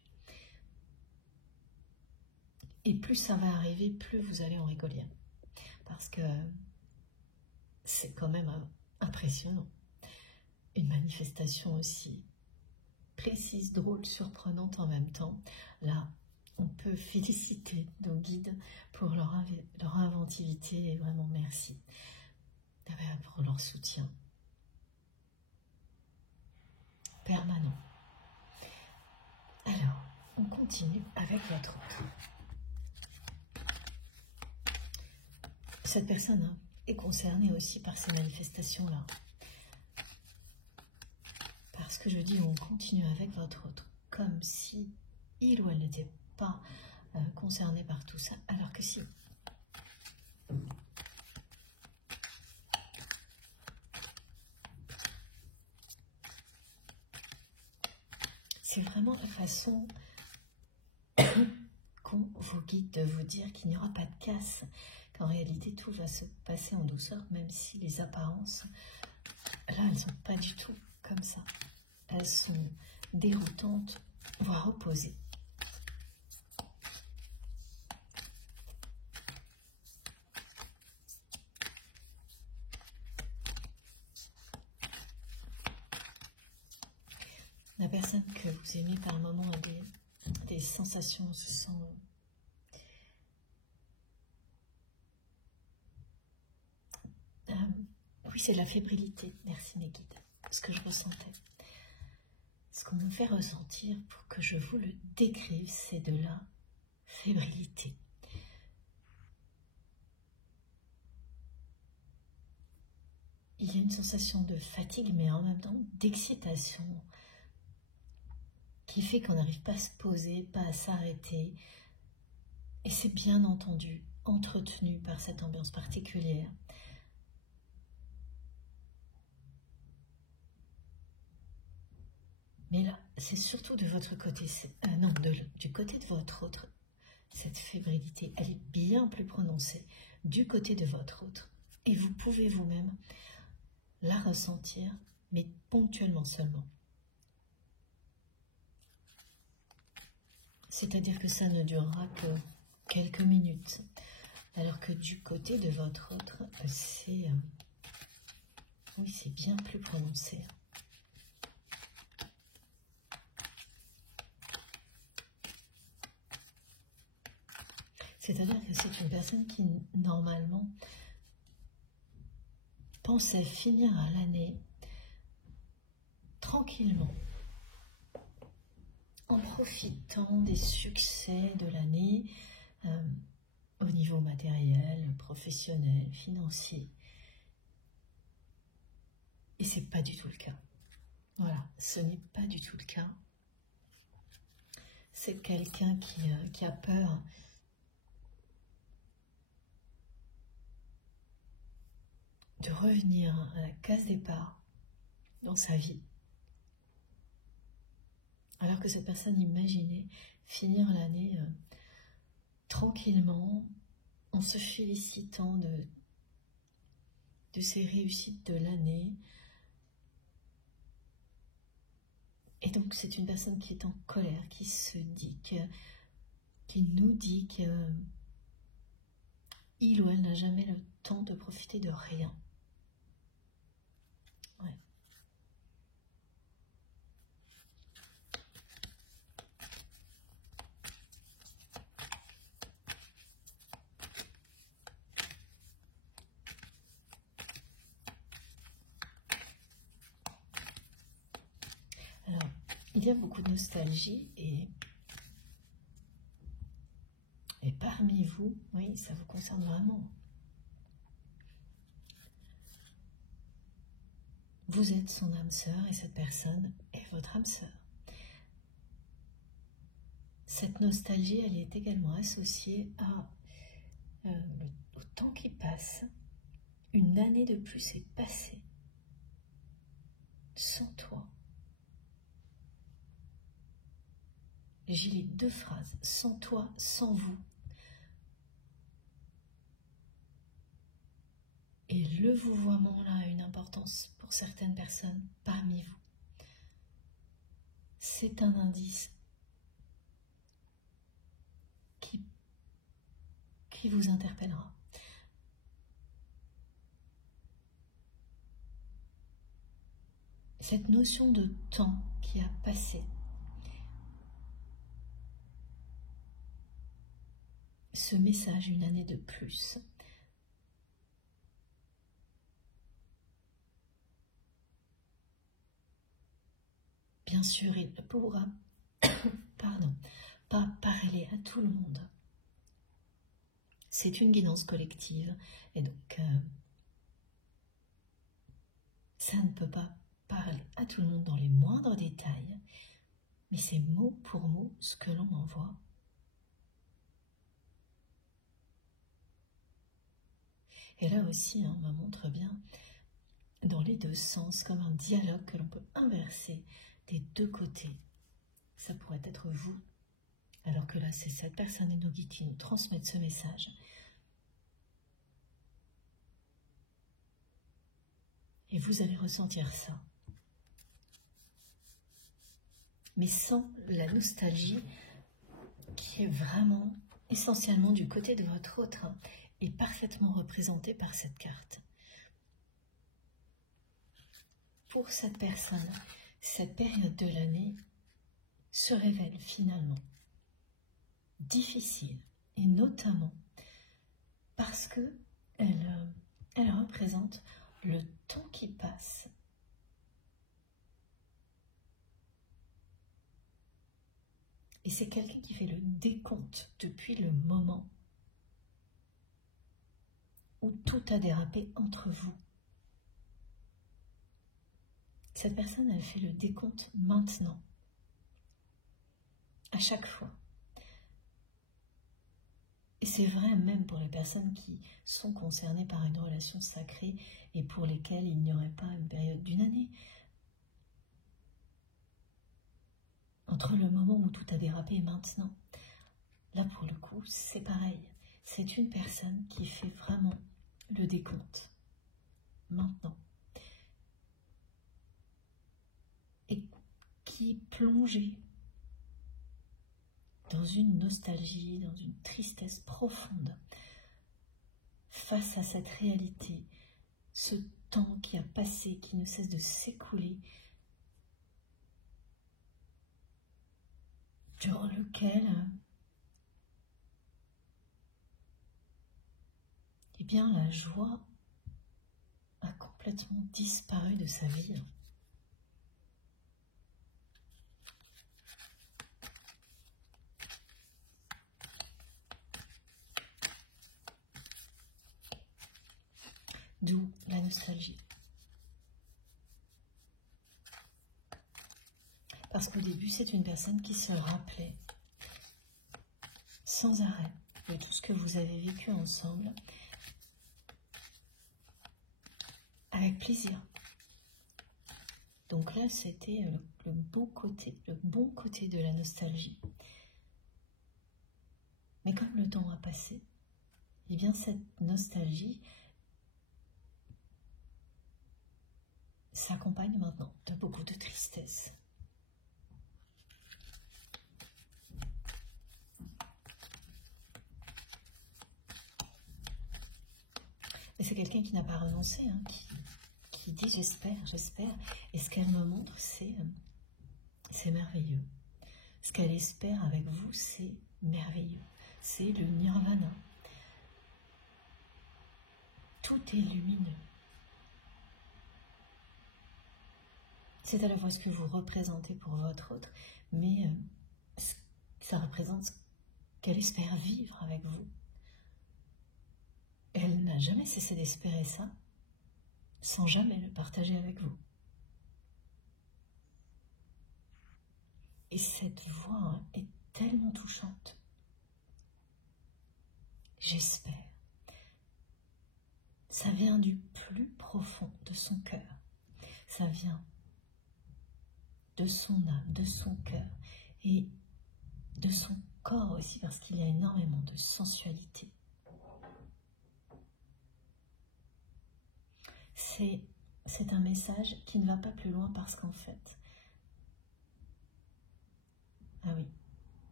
Et plus ça va arriver, plus vous allez en rigoler. Parce que c'est quand même impressionnant. Une manifestation aussi précise, drôle, surprenante en même temps. Là, on peut féliciter nos guides pour leur inventivité et vraiment merci pour leur soutien permanent. Alors, on continue avec votre autre. Cette personne est concernée aussi par ces manifestations-là. Parce que je dis on continue avec votre autre, comme si il ou elle n'était pas concerné par tout ça, alors que si. C'est vraiment la façon qu'ont vos guides de vous dire qu'il n'y aura pas de casse, qu'en réalité tout va se passer en douceur, même si les apparences, là, elles ne sont pas du tout comme ça. Elles sont déroutantes, voire opposées. La personne que vous aimez par moment a des sensations, on se sent... oui, c'est de la fébrilité, merci mes guides, ce que je ressentais. Ce qu'on me fait ressentir pour que je vous le décrive, c'est de la fébrilité. Il y a une sensation de fatigue, mais en même temps d'excitation, qui fait qu'on n'arrive pas à se poser, pas à s'arrêter. Et c'est bien entendu entretenu par cette ambiance particulière. Mais là, c'est surtout de votre côté, non, du côté de votre autre, cette fébrilité, elle est bien plus prononcée du côté de votre autre. Et vous pouvez vous-même la ressentir, mais ponctuellement seulement. C'est-à-dire que ça ne durera que quelques minutes. Alors que du côté de votre autre, c'est oui, c'est bien plus prononcé. C'est-à-dire que c'est une personne qui, normalement, pensait finir l'année tranquillement, en profitant des succès de l'année au niveau matériel. professionnel, financier. Et c'est pas du tout le cas. Voilà, ce n'est pas du tout le cas. C'est quelqu'un qui a peur de revenir à la case départ dans sa vie. Alors que cette personne imaginait finir l'année tranquillement, en se félicitant de ses réussites de l'année. Et donc c'est une personne qui est en colère, qui nous dit qu'il ou elle n'a jamais le temps de profiter de rien. Ouais. Alors, il y a beaucoup de nostalgie et parmi vous, oui, ça vous concerne vraiment. Vous êtes son âme sœur et cette personne est votre âme sœur. Cette nostalgie, elle est également associée au temps qui passe. Une année de plus est passée sans toi. J'ai les deux phrases, sans toi, sans vous. Et le vouvoiement là a une importance pour certaines personnes parmi vous. C'est un indice qui vous interpellera. Cette notion de temps qui a passé, ce message, une année de plus, bien sûr, il ne pourra pas parler à tout le monde. C'est une guidance collective et donc ça ne peut pas parler à tout le monde dans les moindres détails, mais c'est mot pour mot ce que l'on envoie. Et là aussi, on me montre bien dans les deux sens, comme un dialogue que l'on peut inverser des deux côtés. Ça pourrait être vous, alors que là, c'est cette personne et nos guides qui nous transmettent ce message. Et vous allez ressentir ça. Mais sans la nostalgie qui est vraiment essentiellement du côté de votre autre et parfaitement représentée par cette carte. Pour cette personne, cette période de l'année se révèle finalement difficile, et notamment parce que elle représente le temps qui passe. Et c'est quelqu'un qui fait le décompte depuis le moment où tout a dérapé entre vous. Cette personne, elle fait le décompte maintenant, à chaque fois. Et c'est vrai même pour les personnes qui sont concernées par une relation sacrée et pour lesquelles il n'y aurait pas une période d'une année. Entre le moment où tout a dérapé et maintenant, là pour le coup, c'est pareil. C'est une personne qui fait vraiment le décompte, maintenant. Et qui est plongée dans une nostalgie, dans une tristesse profonde, face à cette réalité, ce temps qui a passé, qui ne cesse de s'écouler, durant lequel, eh bien, la joie a complètement disparu de sa vie. d'où la nostalgie. Parce qu'au début, c'est une personne qui se rappelait sans arrêt de tout ce que vous avez vécu ensemble, avec plaisir. Donc là, c'était le bon côté de la nostalgie. Mais comme le temps a passé, eh bien cette nostalgie s'accompagne maintenant de beaucoup de tristesse. Et c'est quelqu'un qui n'a pas renoncé, hein, qui dit j'espère. Et ce qu'elle me montre, c'est merveilleux. Ce qu'elle espère avec vous, c'est merveilleux. C'est le nirvana. Tout est lumineux. C'est à la fois ce que vous représentez pour votre autre, mais ça représente ce qu'elle espère vivre avec vous. Elle n'a jamais cessé d'espérer ça, sans jamais le partager avec vous. Et cette voix est tellement touchante. J'espère. Ça vient du plus profond de son cœur. Ça vient de son âme, de son cœur et de son corps aussi, parce qu'il y a énormément de sensualité. C'est un message qui ne va pas plus loin parce qu'en fait, ah oui,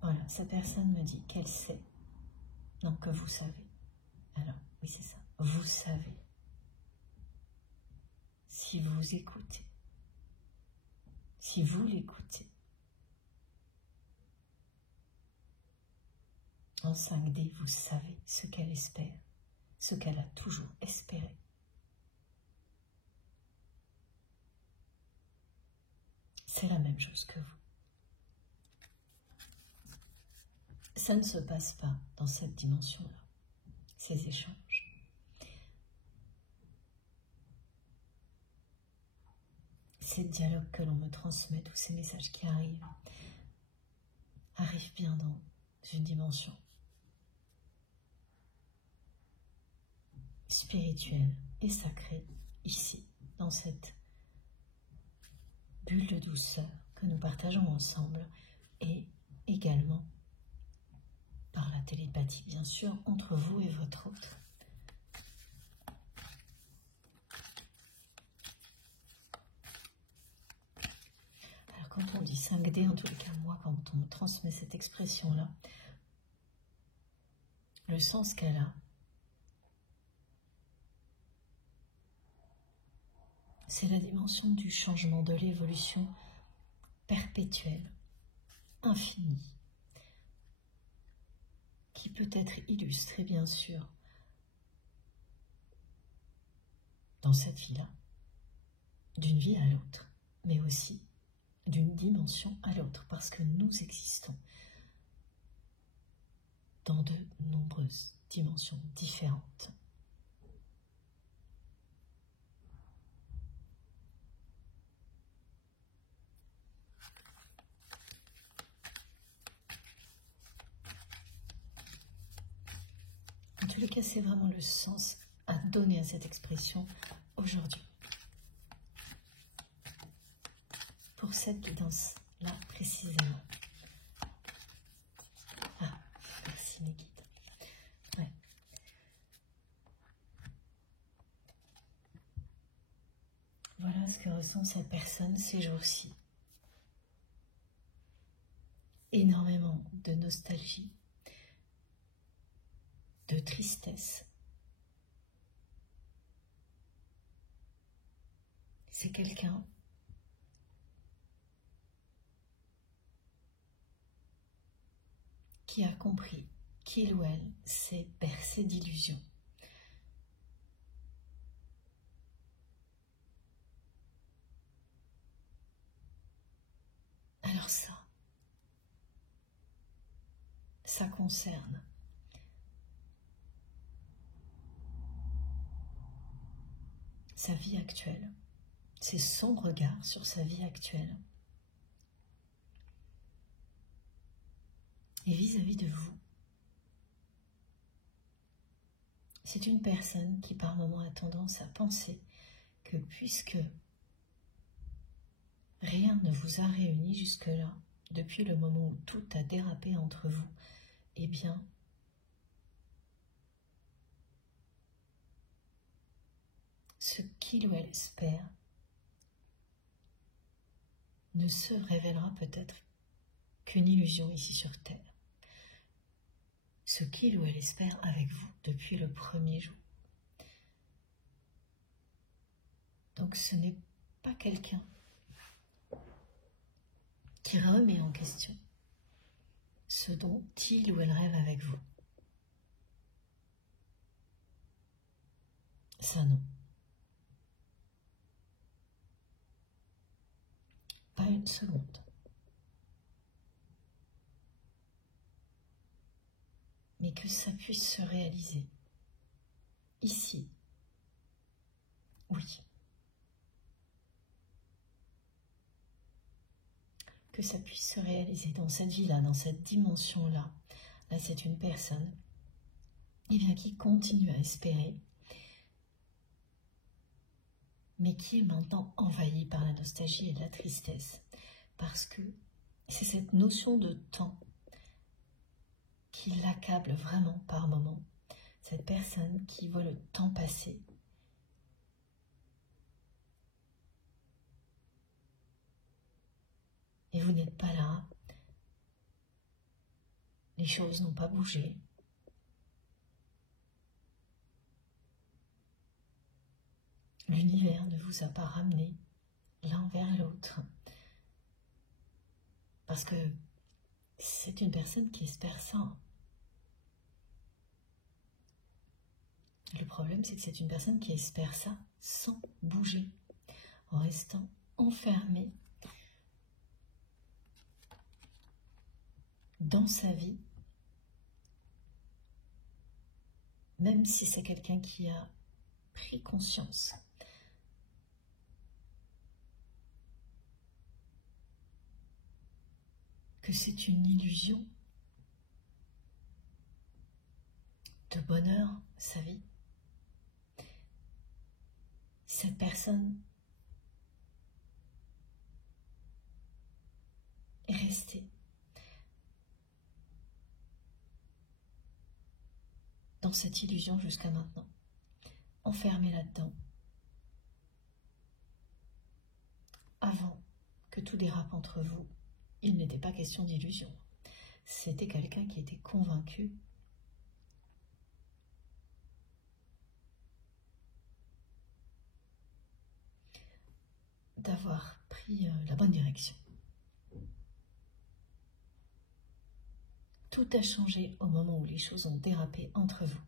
voilà, cette personne me dit qu'elle sait, non, que vous savez. Alors, oui, c'est ça, vous savez, si vous écoutez, si vous l'écoutez, en 5D, vous savez ce qu'elle espère, ce qu'elle a toujours espéré. C'est la même chose que vous. Ça ne se passe pas dans cette dimension-là, ces échanges. Ces dialogues que l'on me transmet, tous ces messages qui arrivent bien dans une dimension spirituelle et sacrée, ici, dans cette bulle de douceur que nous partageons ensemble, et également par la télépathie, bien sûr, entre vous et votre autre. Alors quand on dit 5D, en tous les cas, moi, quand on me transmet cette expression-là, le sens qu'elle a, c'est la dimension du changement, de l'évolution perpétuelle, infinie, qui peut être illustrée, bien sûr, dans cette vie-là, d'une vie à l'autre, mais aussi d'une dimension à l'autre, parce que nous existons dans de nombreuses dimensions différentes. En tous les cas, c'est vraiment le sens à donner à cette expression aujourd'hui. Pour cette guidance-là précisément. Ah, merci mes guides. Ouais. Voilà ce que ressent cette personne ces jours-ci. Énormément de nostalgie, de tristesse. C'est quelqu'un qui a compris qu'il ou elle s'est bercé d'illusions. Alors ça concerne sa vie actuelle. C'est son regard sur sa vie actuelle. Et vis-à-vis de vous. C'est une personne qui par moments a tendance à penser que puisque rien ne vous a réuni jusque-là, depuis le moment où tout a dérapé entre vous, eh bien, ce qu'il ou elle espère ne se révélera peut-être qu'une illusion ici sur Terre. Ce qu'il ou elle espère avec vous depuis le premier jour. Donc ce n'est pas quelqu'un qui remet en question ce dont il ou elle rêve avec vous. Ça non. Pas une seconde. Mais que ça puisse se réaliser. Ici. Oui. Que ça puisse se réaliser dans cette vie-là, dans cette dimension-là. Là, c'est une personne qui continue à espérer, mais qui est maintenant envahie par la nostalgie et la tristesse. Parce que c'est cette notion de temps qui l'accable vraiment par moments. Cette personne qui voit le temps passer. Et vous n'êtes pas là. Les choses n'ont pas bougé. L'univers ne vous a pas ramené l'un vers l'autre. Parce que c'est une personne qui espère ça. Le problème, c'est que c'est une personne qui espère ça sans bouger, en restant enfermée dans sa vie, même si c'est quelqu'un qui a pris conscience que c'est une illusion de bonheur, sa vie. Cette personne est restée dans cette illusion jusqu'à maintenant, enfermée là-dedans, avant que tout dérape entre vous. Il n'était pas question d'illusion. C'était quelqu'un qui était convaincu d'avoir pris la bonne direction. Tout a changé au moment où les choses ont dérapé entre vous.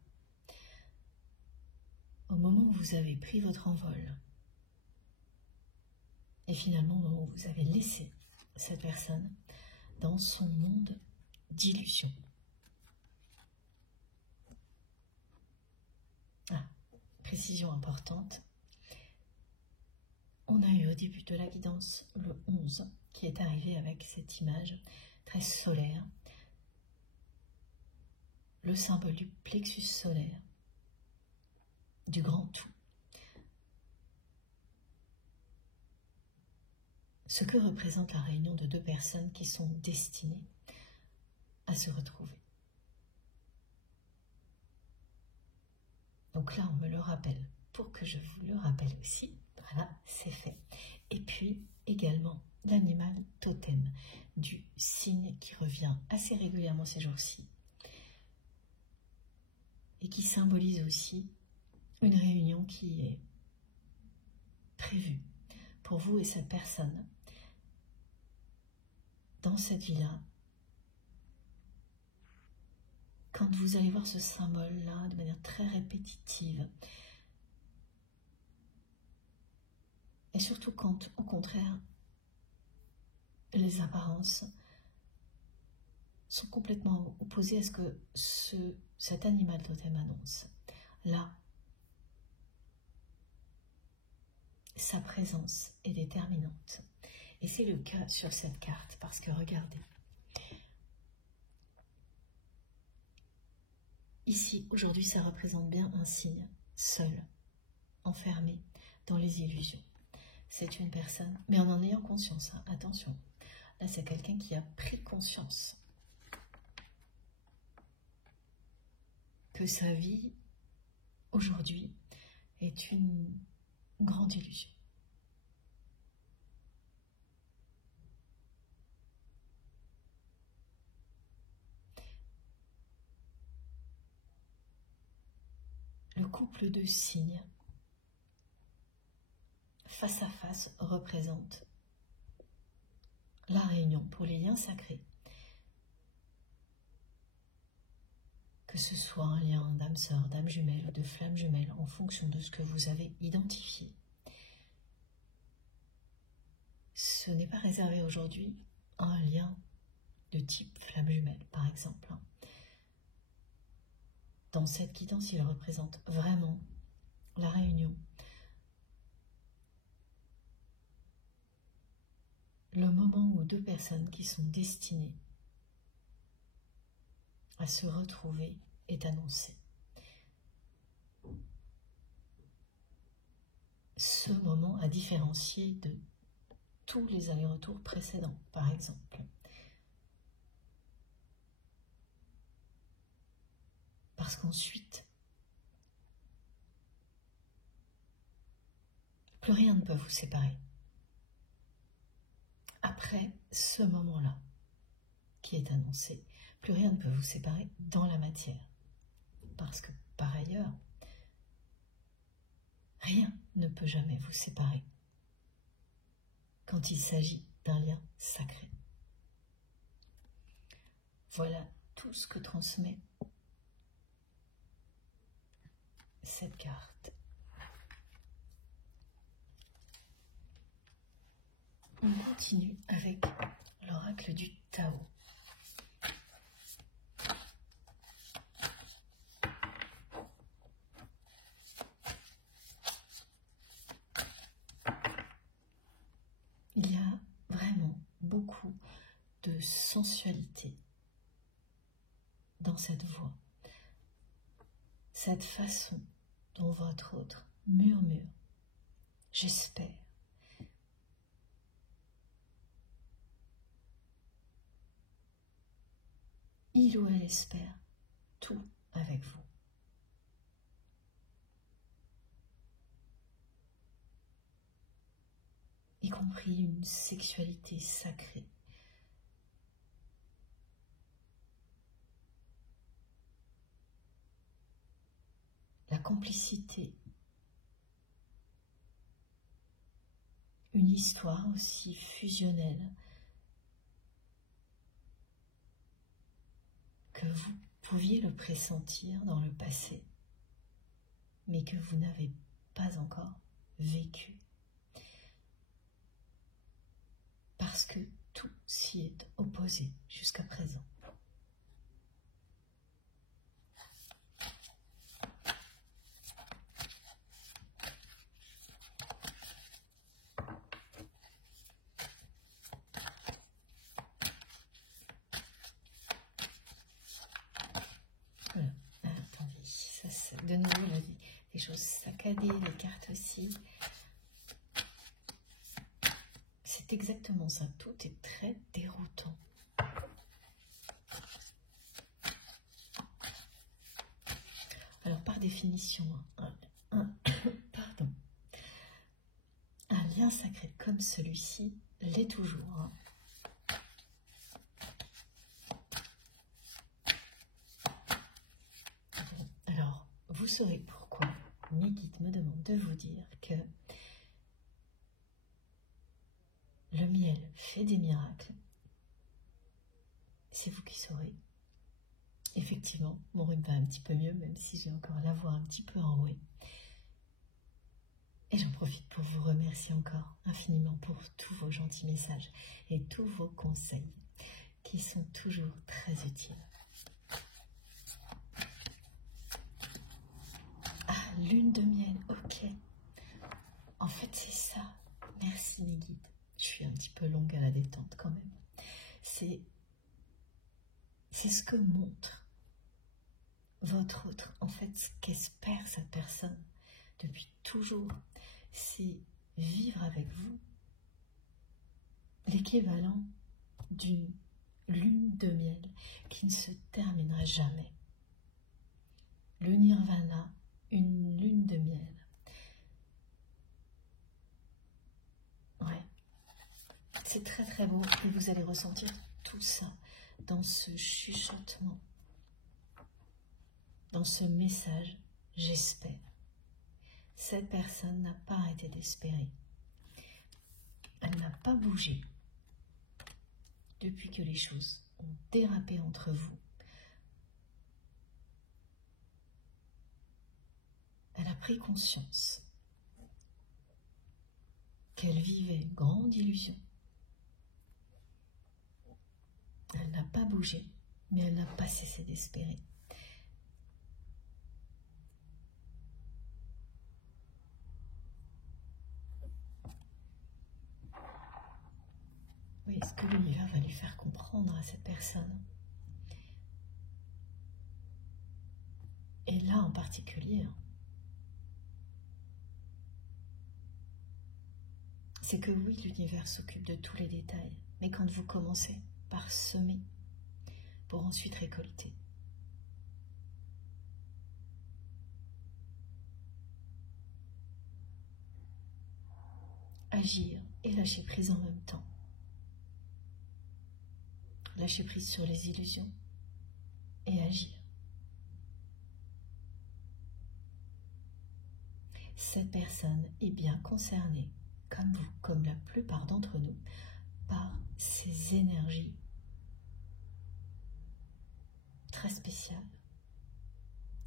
Au moment où vous avez pris votre envol. Et finalement, au moment où vous avez laissé cette personne dans son monde d'illusion. Ah, précision importante. On a eu au début de la guidance le 11 qui est arrivé avec cette image très solaire, le symbole du plexus solaire, du grand tout. Ce que représente la réunion de deux personnes qui sont destinées à se retrouver. Donc là, on me le rappelle pour que je vous le rappelle aussi. Voilà, c'est fait. Et puis également l'animal totem du cygne qui revient assez régulièrement ces jours-ci et qui symbolise aussi une réunion qui est prévue pour vous et cette personne dans cette vie-là. Quand vous allez voir ce symbole-là de manière très répétitive, et surtout quand, au contraire, les apparences sont complètement opposées à ce que cet animal totem annonce. Là, sa présence est déterminante. Et c'est le cas sur cette carte, parce que regardez. Ici, aujourd'hui, ça représente bien un signe, seul, enfermé dans les illusions. C'est une personne, mais en ayant conscience, hein, attention. Là, c'est quelqu'un qui a pris conscience que sa vie, aujourd'hui, est une grande illusion. Le couple de signes face à face représente la réunion pour les liens sacrés. Que ce soit un lien d'âme sœur, d'âme jumelle ou de flamme jumelle en fonction de ce que vous avez identifié. Ce n'est pas réservé aujourd'hui à un lien de type flamme jumelle, par exemple. Dans cette guidance, il représente vraiment la réunion. Le moment où deux personnes qui sont destinées à se retrouver est annoncé. Ce moment à différencier de tous les allers-retours précédents, par exemple. Parce qu'ensuite, plus rien ne peut vous séparer. Après ce moment-là qui est annoncé, plus rien ne peut vous séparer dans la matière. Parce que, par ailleurs, rien ne peut jamais vous séparer quand il s'agit d'un lien sacré. Voilà tout ce que transmet cette carte. On continue avec l'oracle du Tao. Il y a vraiment beaucoup de sensualité dans cette voix. Cette façon dont votre autre murmure, j'espère. Il ou elle espère tout avec vous. Y compris une sexualité sacrée. La complicité. Une histoire aussi fusionnelle que vous pouviez le pressentir dans le passé, mais que vous n'avez pas encore vécu. Parce que tout s'y est opposé jusqu'à présent. Voilà. Attendez, ça c'est de nouveau des choses saccadées, les cartes aussi. C'est exactement ça, tout est très déroutant. Alors par définition, pardon, un lien sacré comme celui-ci l'est toujours. Hein. Bon, alors, vous saurez pourquoi mes guides me demandent de vous dire que le miel fait des miracles. C'est vous qui saurez. Effectivement, mon rhume va un petit peu mieux, même si j'ai encore la voix un petit peu enrouée. Et j'en profite pour vous remercier encore infiniment pour tous vos gentils messages et tous vos conseils qui sont toujours très utiles. Ah, lune de miel, ok. En fait, c'est peu longue à la détente quand même. C'est ce que montre votre autre. En fait, ce qu'espère cette personne depuis toujours, c'est vivre avec vous l'équivalent d'une lune de miel qui ne se terminera jamais. Le nirvana, une lune de miel. Ouais, c'est très très beau et vous allez ressentir tout ça dans ce chuchotement, dans ce message, j'espère. Cette personne n'a pas arrêté d'espérer. Elle n'a pas bougé depuis que les choses ont dérapé entre vous. Elle a pris conscience qu'elle vivait une grande illusion. Elle n'a pas bougé, mais elle n'a pas cessé d'espérer. Oui, ce que l'univers va lui faire comprendre à cette personne. Et là en particulier, c'est que oui, l'univers s'occupe de tous les détails, mais quand vous commencez par semer, pour ensuite récolter, agir et lâcher prise en même temps. Lâcher prise sur les illusions et agir. Cette personne est bien concernée, comme vous, comme la plupart d'entre nous, par ces énergies très spéciales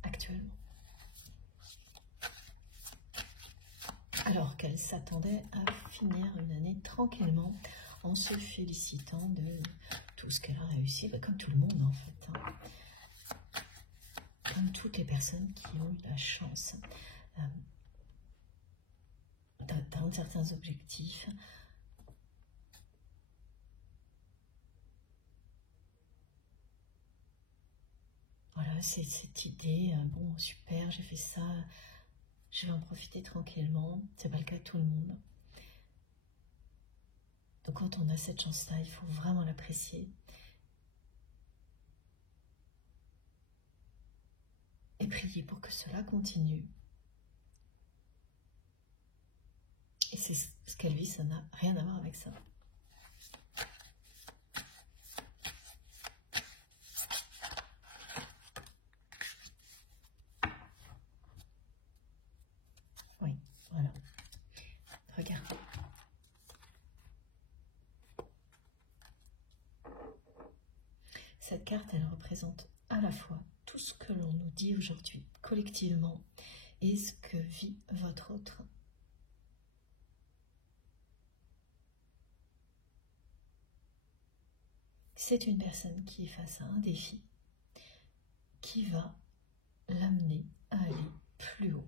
actuellement. Alors qu'elle s'attendait à finir une année tranquillement en se félicitant de tout ce qu'elle a réussi, comme tout le monde en fait. Comme toutes les personnes qui ont eu la chance d'atteindre certains objectifs. Voilà, c'est cette idée, bon super, j'ai fait ça, je vais en profiter tranquillement. C'est pas le cas de tout le monde. Donc quand on a cette chance-là, il faut vraiment l'apprécier. Et prier pour que cela continue. Et c'est ce qu'elle vit, ça n'a rien à voir avec ça. Oui, voilà. Regardez. Cette carte, elle représente à la fois tout ce que l'on nous dit aujourd'hui, collectivement, et ce que vit votre autre. C'est une personne qui est face à un défi qui va l'amener à aller plus haut,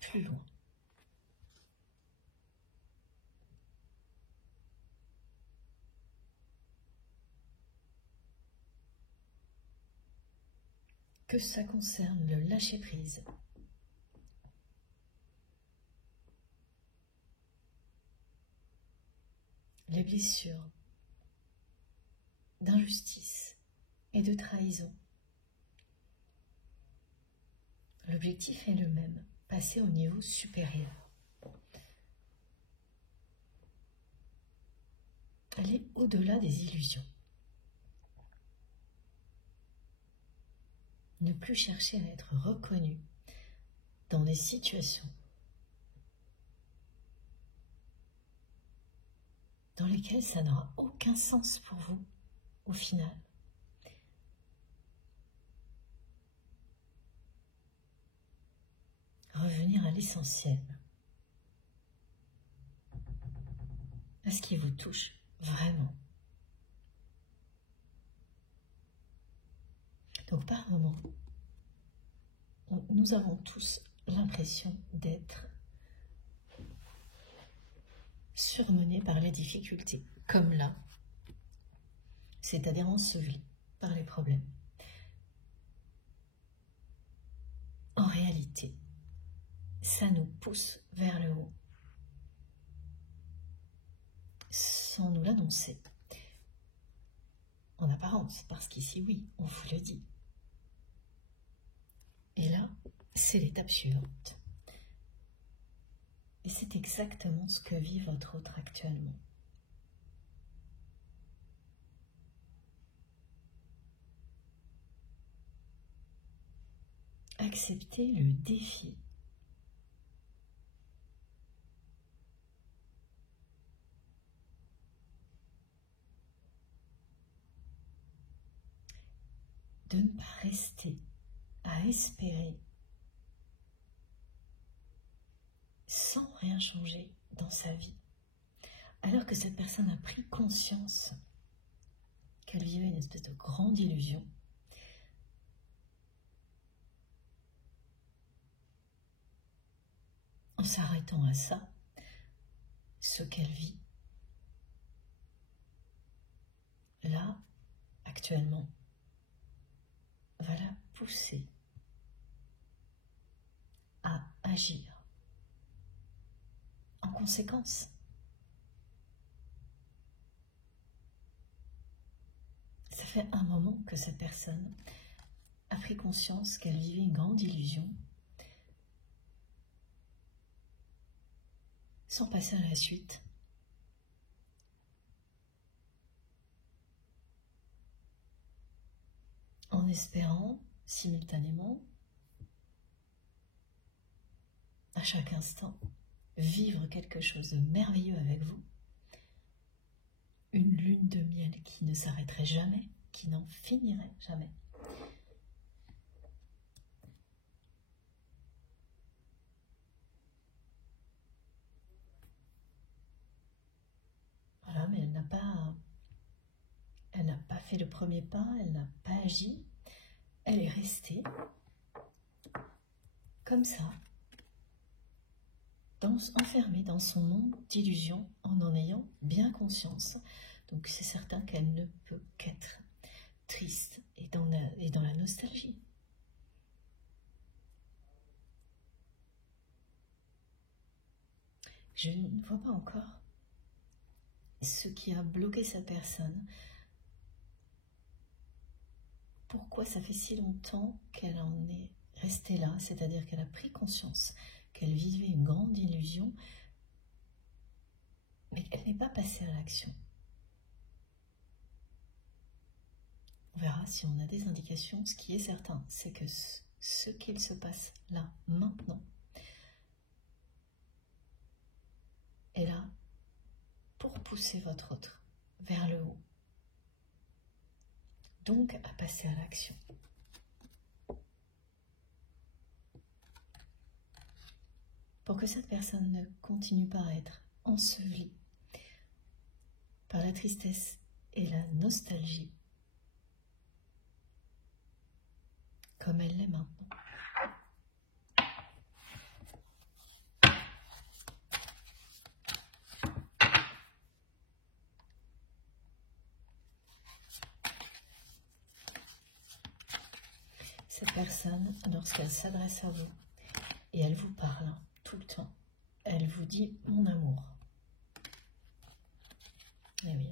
plus loin. Que ça concerne le lâcher-prise, les blessures d'injustice et de trahison. L'objectif est le même, passer au niveau supérieur. Aller au-delà des illusions. Ne plus chercher à être reconnu dans des situations dans lesquelles ça n'aura aucun sens pour vous au final. Revenir à l'essentiel, à ce qui vous touche vraiment. Donc par moment, nous avons tous l'impression d'être surmenés par les difficultés, comme là, c'est-à-dire ensevelis par les problèmes. En réalité, ça nous pousse vers le haut, sans nous l'annoncer. En apparence, parce qu'ici, oui, on vous le dit. Et là, c'est l'étape suivante. Et c'est exactement ce que vit votre autre actuellement. Acceptez le défi. De ne pas rester à espérer sans rien changer dans sa vie, alors que cette personne a pris conscience qu'elle vivait une espèce de grande illusion. En s'arrêtant à ça, ce qu'elle vit, là, actuellement, va la pousser à agir en conséquence. Ça fait un moment que cette personne a pris conscience qu'elle vivait une grande illusion, sans passer à la suite. En espérant simultanément, à chaque instant, vivre quelque chose de merveilleux avec vous. Une lune de miel qui ne s'arrêterait jamais, qui n'en finirait jamais. Voilà, mais elle n'a pas fait le premier pas, elle n'a pas agi, elle est restée comme ça, enfermée dans son monde d'illusion en ayant bien conscience. Donc c'est certain qu'elle ne peut qu'être triste et dans la nostalgie. Je ne vois pas encore ce qui a bloqué cette personne. Pourquoi ça fait si longtemps qu'elle en est restée là, c'est-à-dire qu'elle a pris conscience qu'elle vivait une grande illusion, mais qu'elle n'est pas passée à l'action. On verra si on a des indications. Ce qui est certain, c'est que ce qu'il se passe là, maintenant, est là pour pousser votre autre vers le haut. Donc à passer à l'action. Pour que cette personne ne continue pas à être ensevelie par la tristesse et la nostalgie, comme elle l'est maintenant. Cette personne, lorsqu'elle s'adresse à vous, et elle vous parle tout le temps, elle vous dit « mon amour ». Et oui,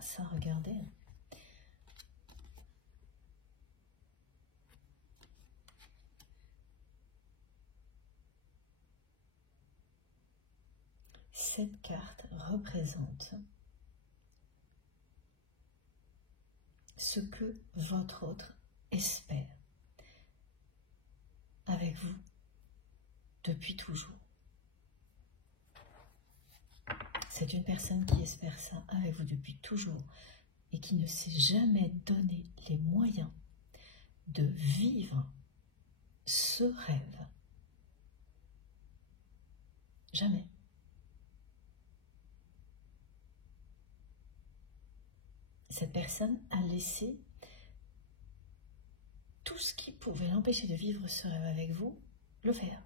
ça, regardez. Cette carte représente ce que votre autre espère avec vous depuis toujours. C'est une personne qui espère ça avec vous depuis toujours et qui ne s'est jamais donné les moyens de vivre ce rêve. Jamais. Cette personne a laissé tout ce qui pouvait l'empêcher de vivre ce rêve avec vous, le faire.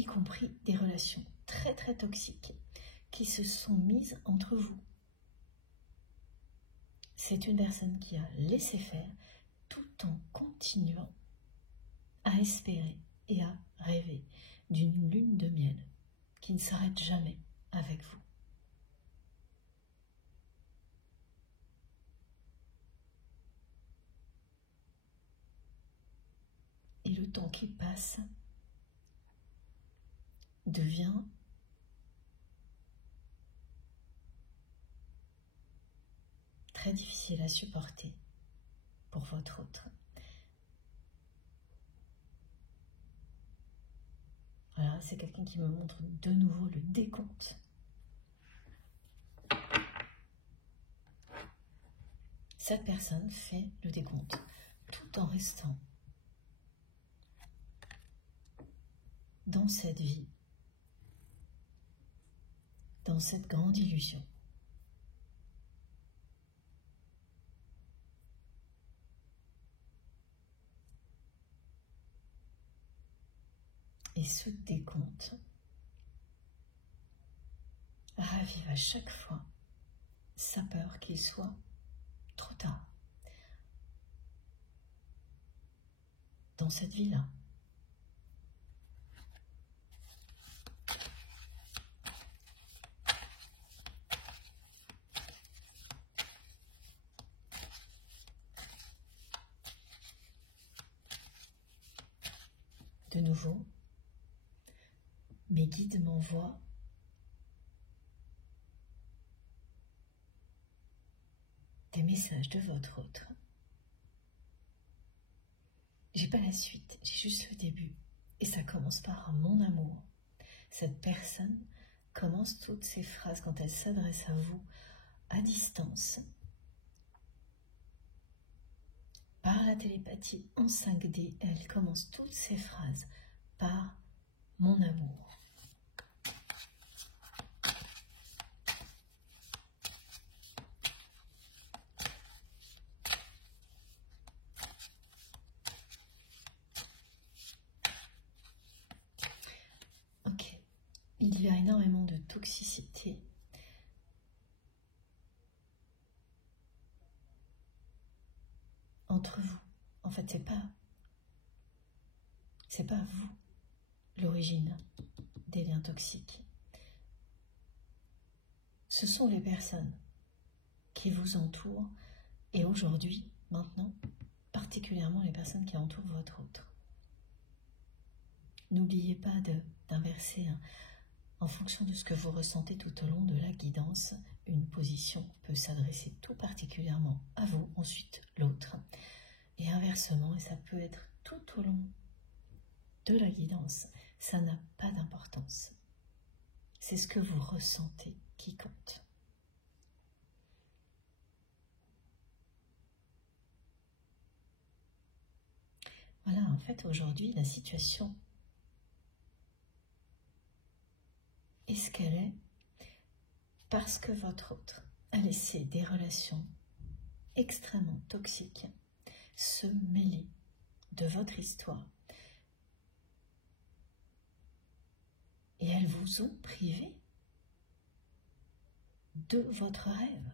y compris des relations très très toxiques qui se sont mises entre vous. C'est une personne qui a laissé faire tout en continuant à espérer et à rêver d'une lune de miel qui ne s'arrête jamais avec vous. Et le temps qui passe devient très difficile à supporter pour votre autre. Voilà, c'est quelqu'un qui me montre de nouveau le décompte. Cette personne fait le décompte tout en restant dans cette vie, dans cette grande illusion. Et ce décompte ravive à chaque fois sa peur qu'il soit trop tard dans cette vie-là. De nouveau, mes guides m'envoient des messages de votre autre. J'ai pas la suite, j'ai juste le début. Et ça commence par mon amour. Cette personne commence toutes ses phrases quand elle s'adresse à vous à distance, par la télépathie en 5D. Elle commence toutes ses phrases par mon amour. Il y a énormément de toxicité entre vous. En fait, c'est pas vous l'origine des liens toxiques. Ce sont les personnes qui vous entourent et aujourd'hui, maintenant, particulièrement les personnes qui entourent votre autre. N'oubliez pas d'inverser en fonction de ce que vous ressentez tout au long de la guidance. Une position peut s'adresser tout particulièrement à vous, ensuite l'autre, et inversement, et ça peut être tout au long de la guidance. Ça n'a pas d'importance. C'est ce que vous ressentez qui compte. Voilà, en fait, aujourd'hui, la situation est ce qu'elle est parce que votre autre a laissé des relations extrêmement toxiques se mêler de votre histoire. Et elles vous ont privé de votre rêve.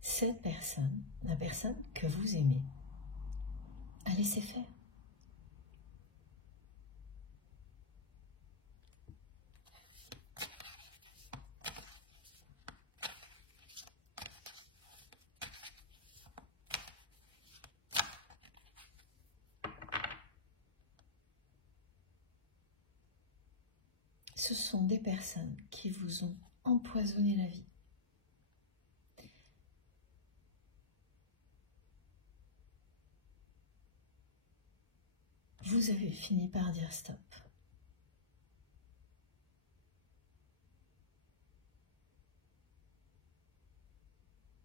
Cette personne, la personne que vous aimez, a laissé faire. Ce sont des personnes qui vous ont empoisonné la vie. Vous avez fini par dire stop.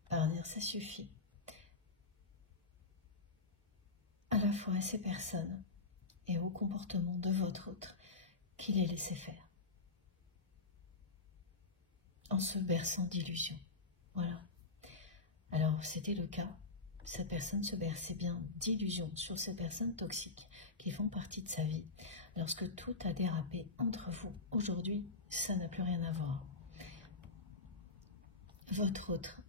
Par dire ça suffit. À la fois à ces personnes et au comportement de votre autre qui les laissait faire. En se berçant d'illusions. Voilà. Alors, c'était le cas. Cette personne se berçait bien d'illusions sur ces personnes toxiques qui font partie de sa vie. Lorsque tout a dérapé entre vous, aujourd'hui, ça n'a plus rien à voir. Votre autre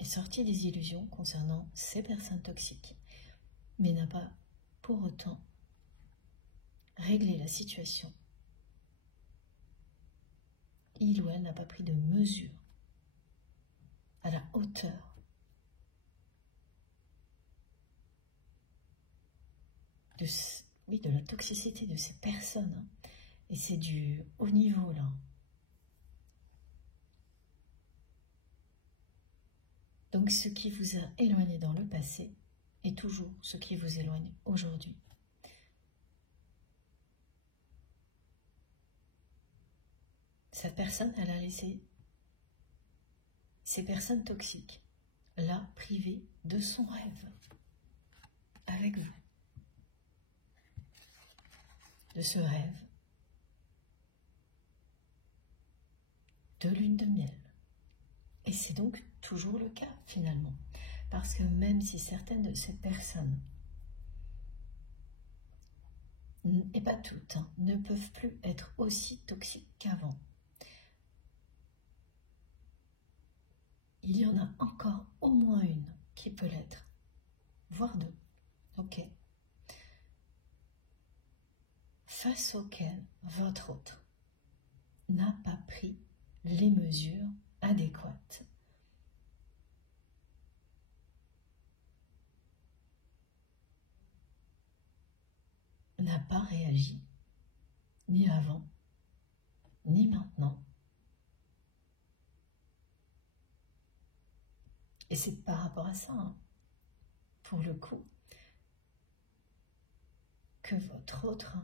est sorti des illusions concernant ces personnes toxiques, mais n'a pas pour autant réglé la situation. Il ou elle n'a pas pris de mesures à la hauteur de la toxicité de ces personnes. Et c'est du haut niveau là. Donc ce qui vous a éloigné dans le passé est toujours ce qui vous éloigne aujourd'hui. Cette personne, elle a laissé ces personnes toxiques là privées de son rêve avec vous. De ce rêve de lune de miel. Et c'est donc toujours le cas finalement. Parce que même si certaines de ces personnes, et pas toutes, ne peuvent plus être aussi toxiques qu'avant, il y en a encore au moins une qui peut l'être, voire deux. Ok. Face auquel votre autre n'a pas pris les mesures adéquates. N'a pas réagi, ni avant, ni maintenant. Et c'est par rapport à ça, pour le coup, que votre autre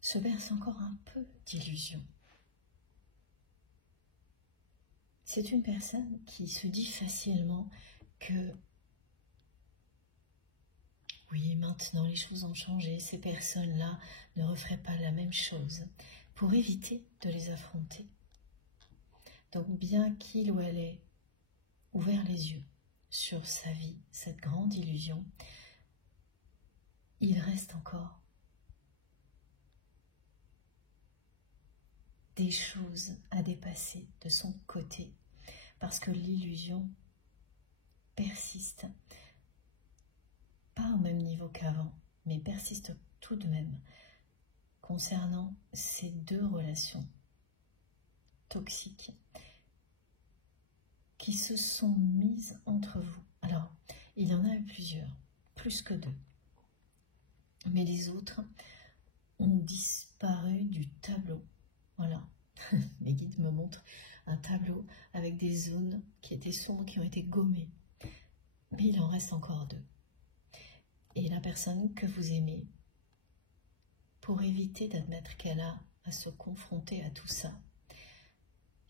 se berce encore un peu d'illusion. C'est une personne qui se dit facilement que oui, maintenant les choses ont changé, ces personnes-là ne referaient pas la même chose, pour éviter de les affronter. Donc bien qu'il ou elle ait ouvert les yeux sur sa vie, cette grande illusion, il reste encore des choses à dépasser de son côté, parce que l'illusion persiste, pas au même niveau qu'avant, mais persiste tout de même concernant ces deux relations toxiques qui se sont mises entre vous. Alors, il y en a eu plusieurs, plus que deux, mais les autres ont disparu du tableau. Voilà, mes guides me montrent un tableau avec des zones qui étaient sombres, qui ont été gommées. Mais il en reste encore deux. Et la personne que vous aimez, pour éviter d'admettre qu'elle a à se confronter à tout ça,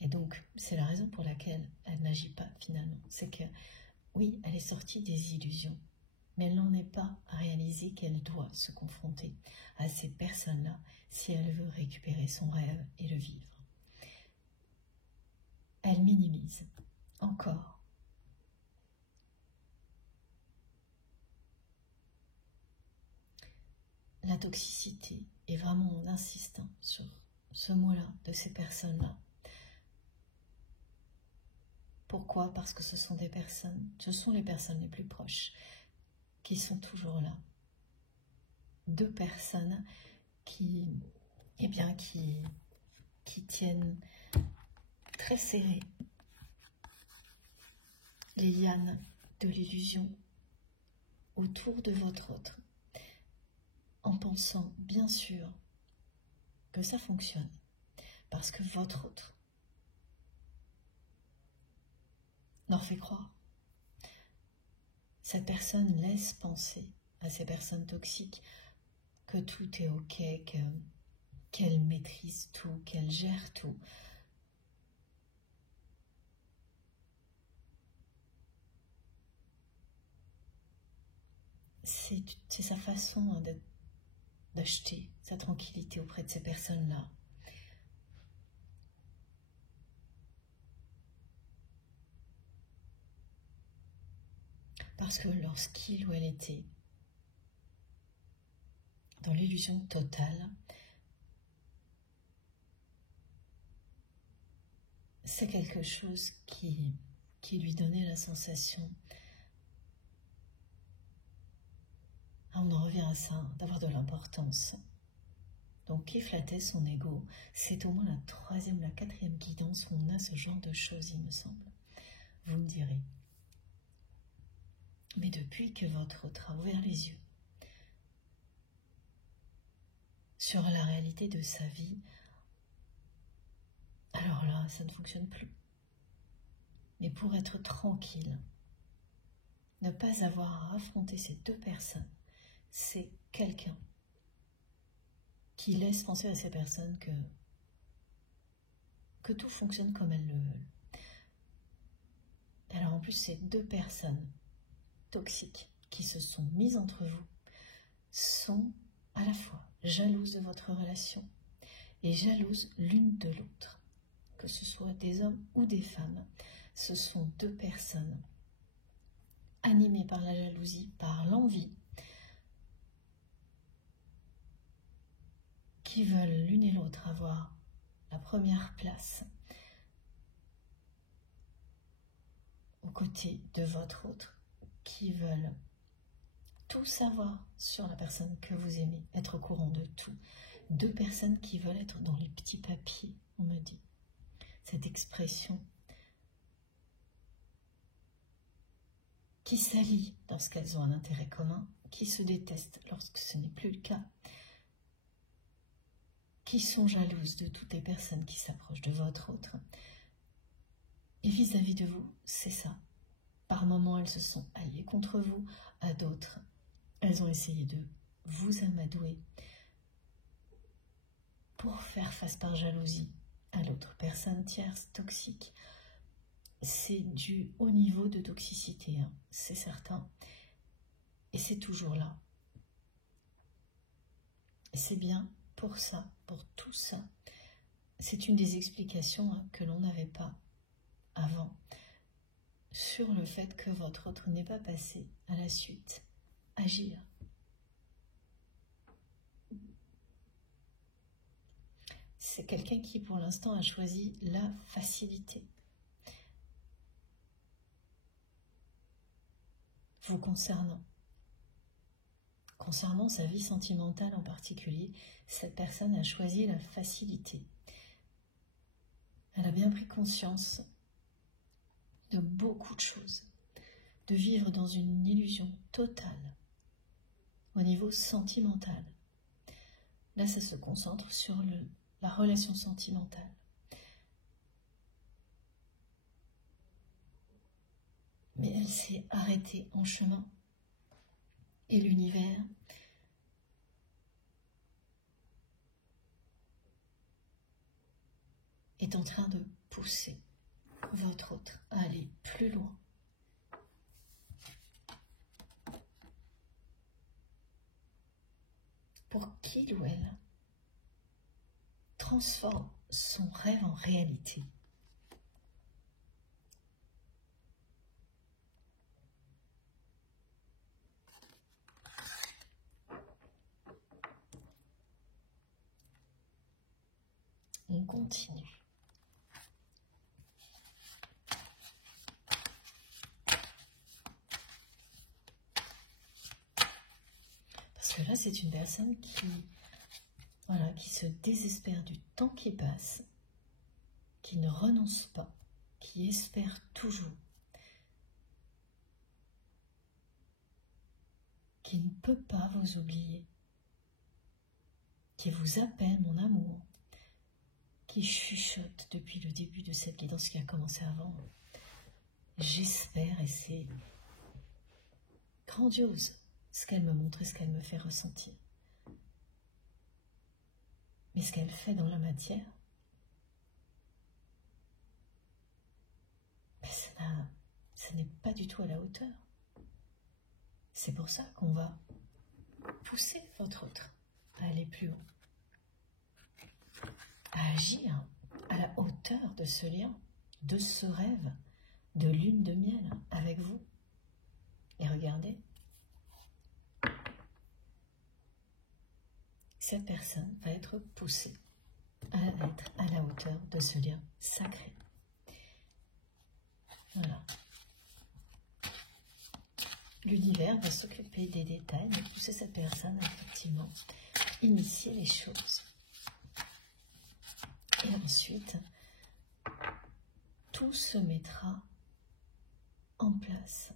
et donc c'est la raison pour laquelle elle n'agit pas finalement, c'est que oui, elle est sortie des illusions, mais elle n'en est pas réalisée qu'elle doit se confronter à ces personnes-là si elle veut récupérer son rêve et le vivre. Elle minimise encore. La toxicité, et vraiment en insistant sur ce mot-là de ces personnes-là. Pourquoi? Parce que ce sont les personnes les plus proches qui sont toujours là. Deux personnes qui tiennent très serré les lianes de l'illusion autour de votre autre, en pensant bien sûr que ça fonctionne, parce que votre autre leur fait croire. Cette personne laisse penser à ces personnes toxiques que tout est ok, qu'elle maîtrise tout, qu'elle gère tout. C'est sa façon d'acheter sa tranquillité auprès de ces personnes-là. Parce que lorsqu'il ou elle était dans l'illusion totale, c'est quelque chose qui lui donnait la sensation, on en revient à ça, d'avoir de l'importance. Donc qui flattait son ego, c'est au moins la troisième, la quatrième guidance où on a ce genre de choses, il me semble. Vous me direz. Mais depuis que votre autre a ouvert les yeux sur la réalité de sa vie, alors là, ça ne fonctionne plus. Mais pour être tranquille, ne pas avoir à affronter ces deux personnes, c'est quelqu'un qui laisse penser à ces personnes que tout fonctionne comme elles le veulent. Alors en plus, ces deux personnes toxiques qui se sont mises entre vous sont à la fois jalouses de votre relation et jalouses l'une de l'autre. Que ce soit des hommes ou des femmes, ce sont deux personnes animées par la jalousie, par l'envie, qui veulent l'une et l'autre avoir la première place aux côtés de votre autre, qui veulent tout savoir sur la personne que vous aimez, être au courant de tout. Deux personnes qui veulent être dans les petits papiers, on me dit. Cette expression qui s'allient lorsqu'elles ont un intérêt commun, qui se détestent lorsque ce n'est plus le cas, qui sont jalouses de toutes les personnes qui s'approchent de votre autre. Et vis-à-vis de vous, c'est ça. Par moments, elles se sont alliées contre vous, à d'autres, elles ont essayé de vous amadouer pour faire face par jalousie à l'autre personne tierce toxique. C'est du haut niveau de toxicité, hein, c'est certain. Et c'est toujours là. Et c'est bien pour ça, pour tout ça. C'est une des explications que l'on n'avait pas avant sur le fait que votre autre n'est pas passé à la suite. Agir. C'est quelqu'un qui pour l'instant a choisi la facilité. Vous concernant sa vie sentimentale en particulier, cette personne a choisi la facilité. Elle a bien pris conscience de beaucoup de choses, de vivre dans une illusion totale au niveau sentimental. Là, ça se concentre sur la relation sentimentale. Mais elle s'est arrêtée en chemin. Et l'univers est en train de pousser votre autre à aller plus loin. Pour qu'il ou elle transforme son rêve en réalité. On continue. Parce que là, c'est une personne qui se désespère du temps qui passe, qui ne renonce pas, qui espère toujours, qui ne peut pas vous oublier, qui vous appelle mon amour, qui chuchote depuis le début de cette guidance qui a commencé avant. J'espère, et c'est grandiose ce qu'elle me montre et ce qu'elle me fait ressentir. Mais ce qu'elle fait dans la matière, ce n'est pas du tout à la hauteur. C'est pour ça qu'on va pousser votre autre à aller plus haut, à agir à la hauteur de ce lien, de ce rêve, de lune de miel avec vous. Et regardez cette personne va être poussée à être à la hauteur de ce lien sacré. Voilà. L'univers va s'occuper des détails et pousser cette personne à effectivement initier les choses. Et ensuite, tout se mettra en place.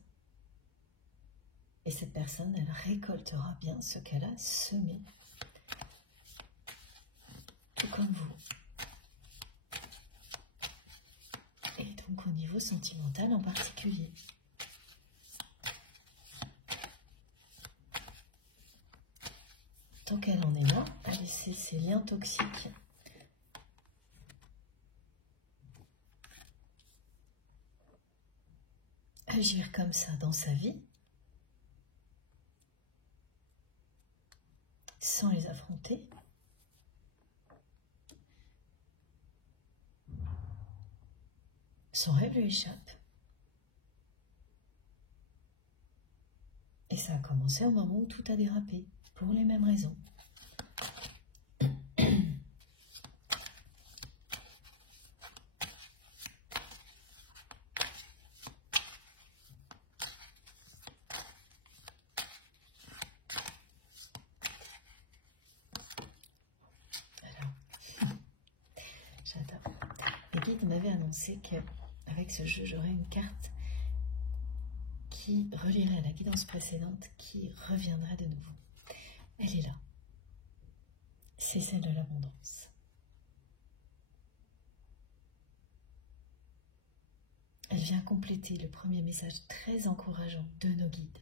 Et cette personne, elle récoltera bien ce qu'elle a semé. Tout comme vous. Et donc au niveau sentimental en particulier. Tant qu'elle en est là, à laisser ces liens toxiques agir comme ça dans sa vie, sans les affronter, son rêve lui échappe. Et ça a commencé au moment où tout a dérapé, pour les mêmes raisons. J'adore. Les guides m'avaient annoncé qu'avec ce jeu, j'aurais une carte qui relierait à la guidance précédente, qui reviendrait de nouveau. Elle est là. C'est celle de l'abondance. Elle vient compléter le premier message très encourageant de nos guides.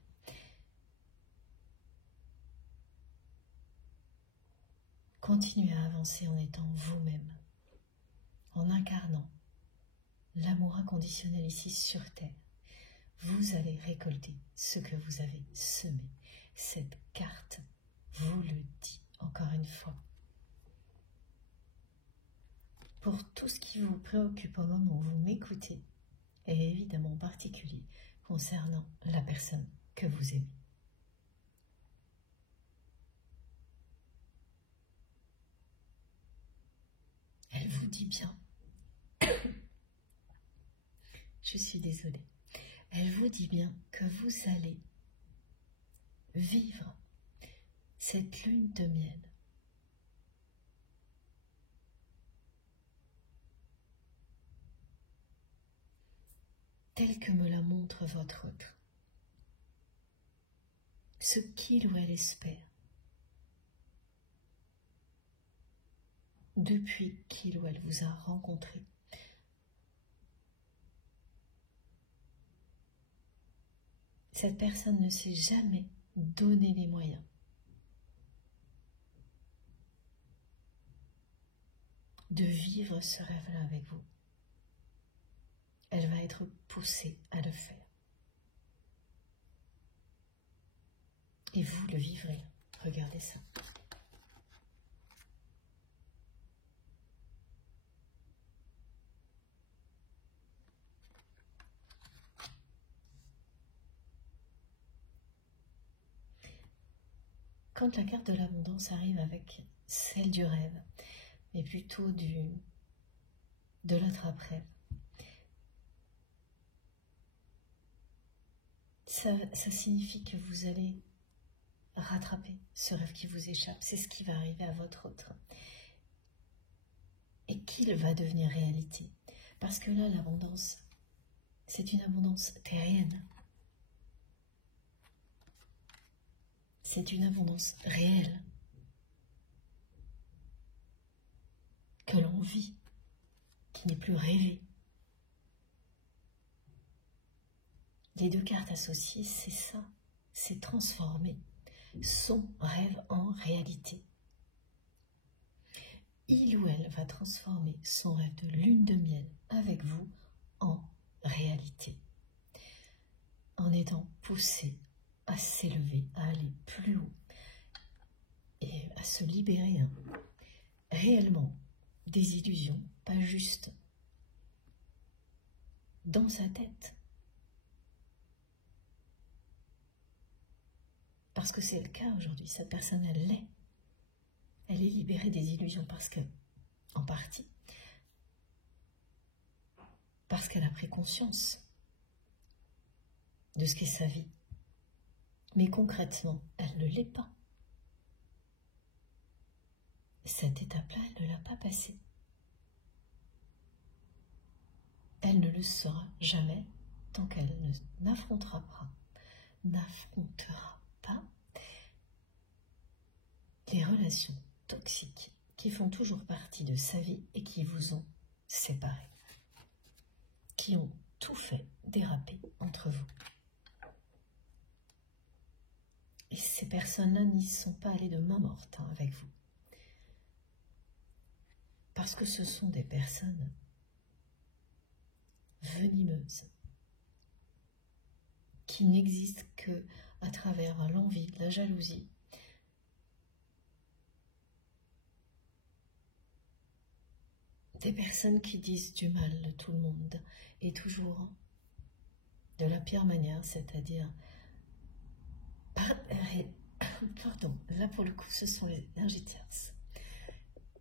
Continuez à avancer en étant vous-même, en incarnant l'amour inconditionnel ici sur Terre. Vous allez récolter ce que vous avez semé. Cette carte vous le dit encore une fois. Pour tout ce qui vous préoccupe au moment où vous m'écoutez, et évidemment en particulier concernant la personne que vous aimez. Elle vous dit bien. Je suis désolée. Elle vous dit bien que vous allez vivre cette lune de miel telle que me la montre votre autre. Ce qu'il ou elle espère depuis qu'il ou elle vous a rencontré. Cette personne ne s'est jamais donné les moyens de vivre ce rêve-là avec vous. Elle va être poussée à le faire. Et vous le vivrez. Regardez ça. Quand la carte de l'abondance arrive avec celle du rêve, mais plutôt de l'attrape-rêve, ça signifie que vous allez rattraper ce rêve qui vous échappe. C'est ce qui va arriver à votre autre. Et qu'il va devenir réalité. Parce que là, l'abondance, c'est une abondance terrienne. C'est une abondance réelle. Que l'on vit, qui n'est plus rêvée. Les deux cartes associées, c'est ça, c'est transformer son rêve en réalité. Il ou elle va transformer son rêve de lune de miel avec vous en réalité, en étant poussé à s'élever, à aller plus haut et à se libérer réellement des illusions, pas juste dans sa tête. Parce que c'est le cas aujourd'hui, cette personne, elle l'est. elle est libérée des illusions parce que, en partie, parce qu'elle a pris conscience de ce qu'est sa vie. Mais concrètement, elle ne l'est pas. Cette étape-là, elle ne l'a pas passée. Elle ne le sera jamais tant qu'elle n'affrontera pas les relations toxiques qui font toujours partie de sa vie et qui vous ont séparés, qui ont tout fait déraper entre vous. Et ces personnes-là n'y sont pas allées de main morte avec vous. Parce que ce sont des personnes venimeuses qui n'existent que à travers l'envie, la jalousie, des personnes qui disent du mal de tout le monde et toujours de la pire manière, c'est-à-dire pardon, là pour le coup ce sont les lingites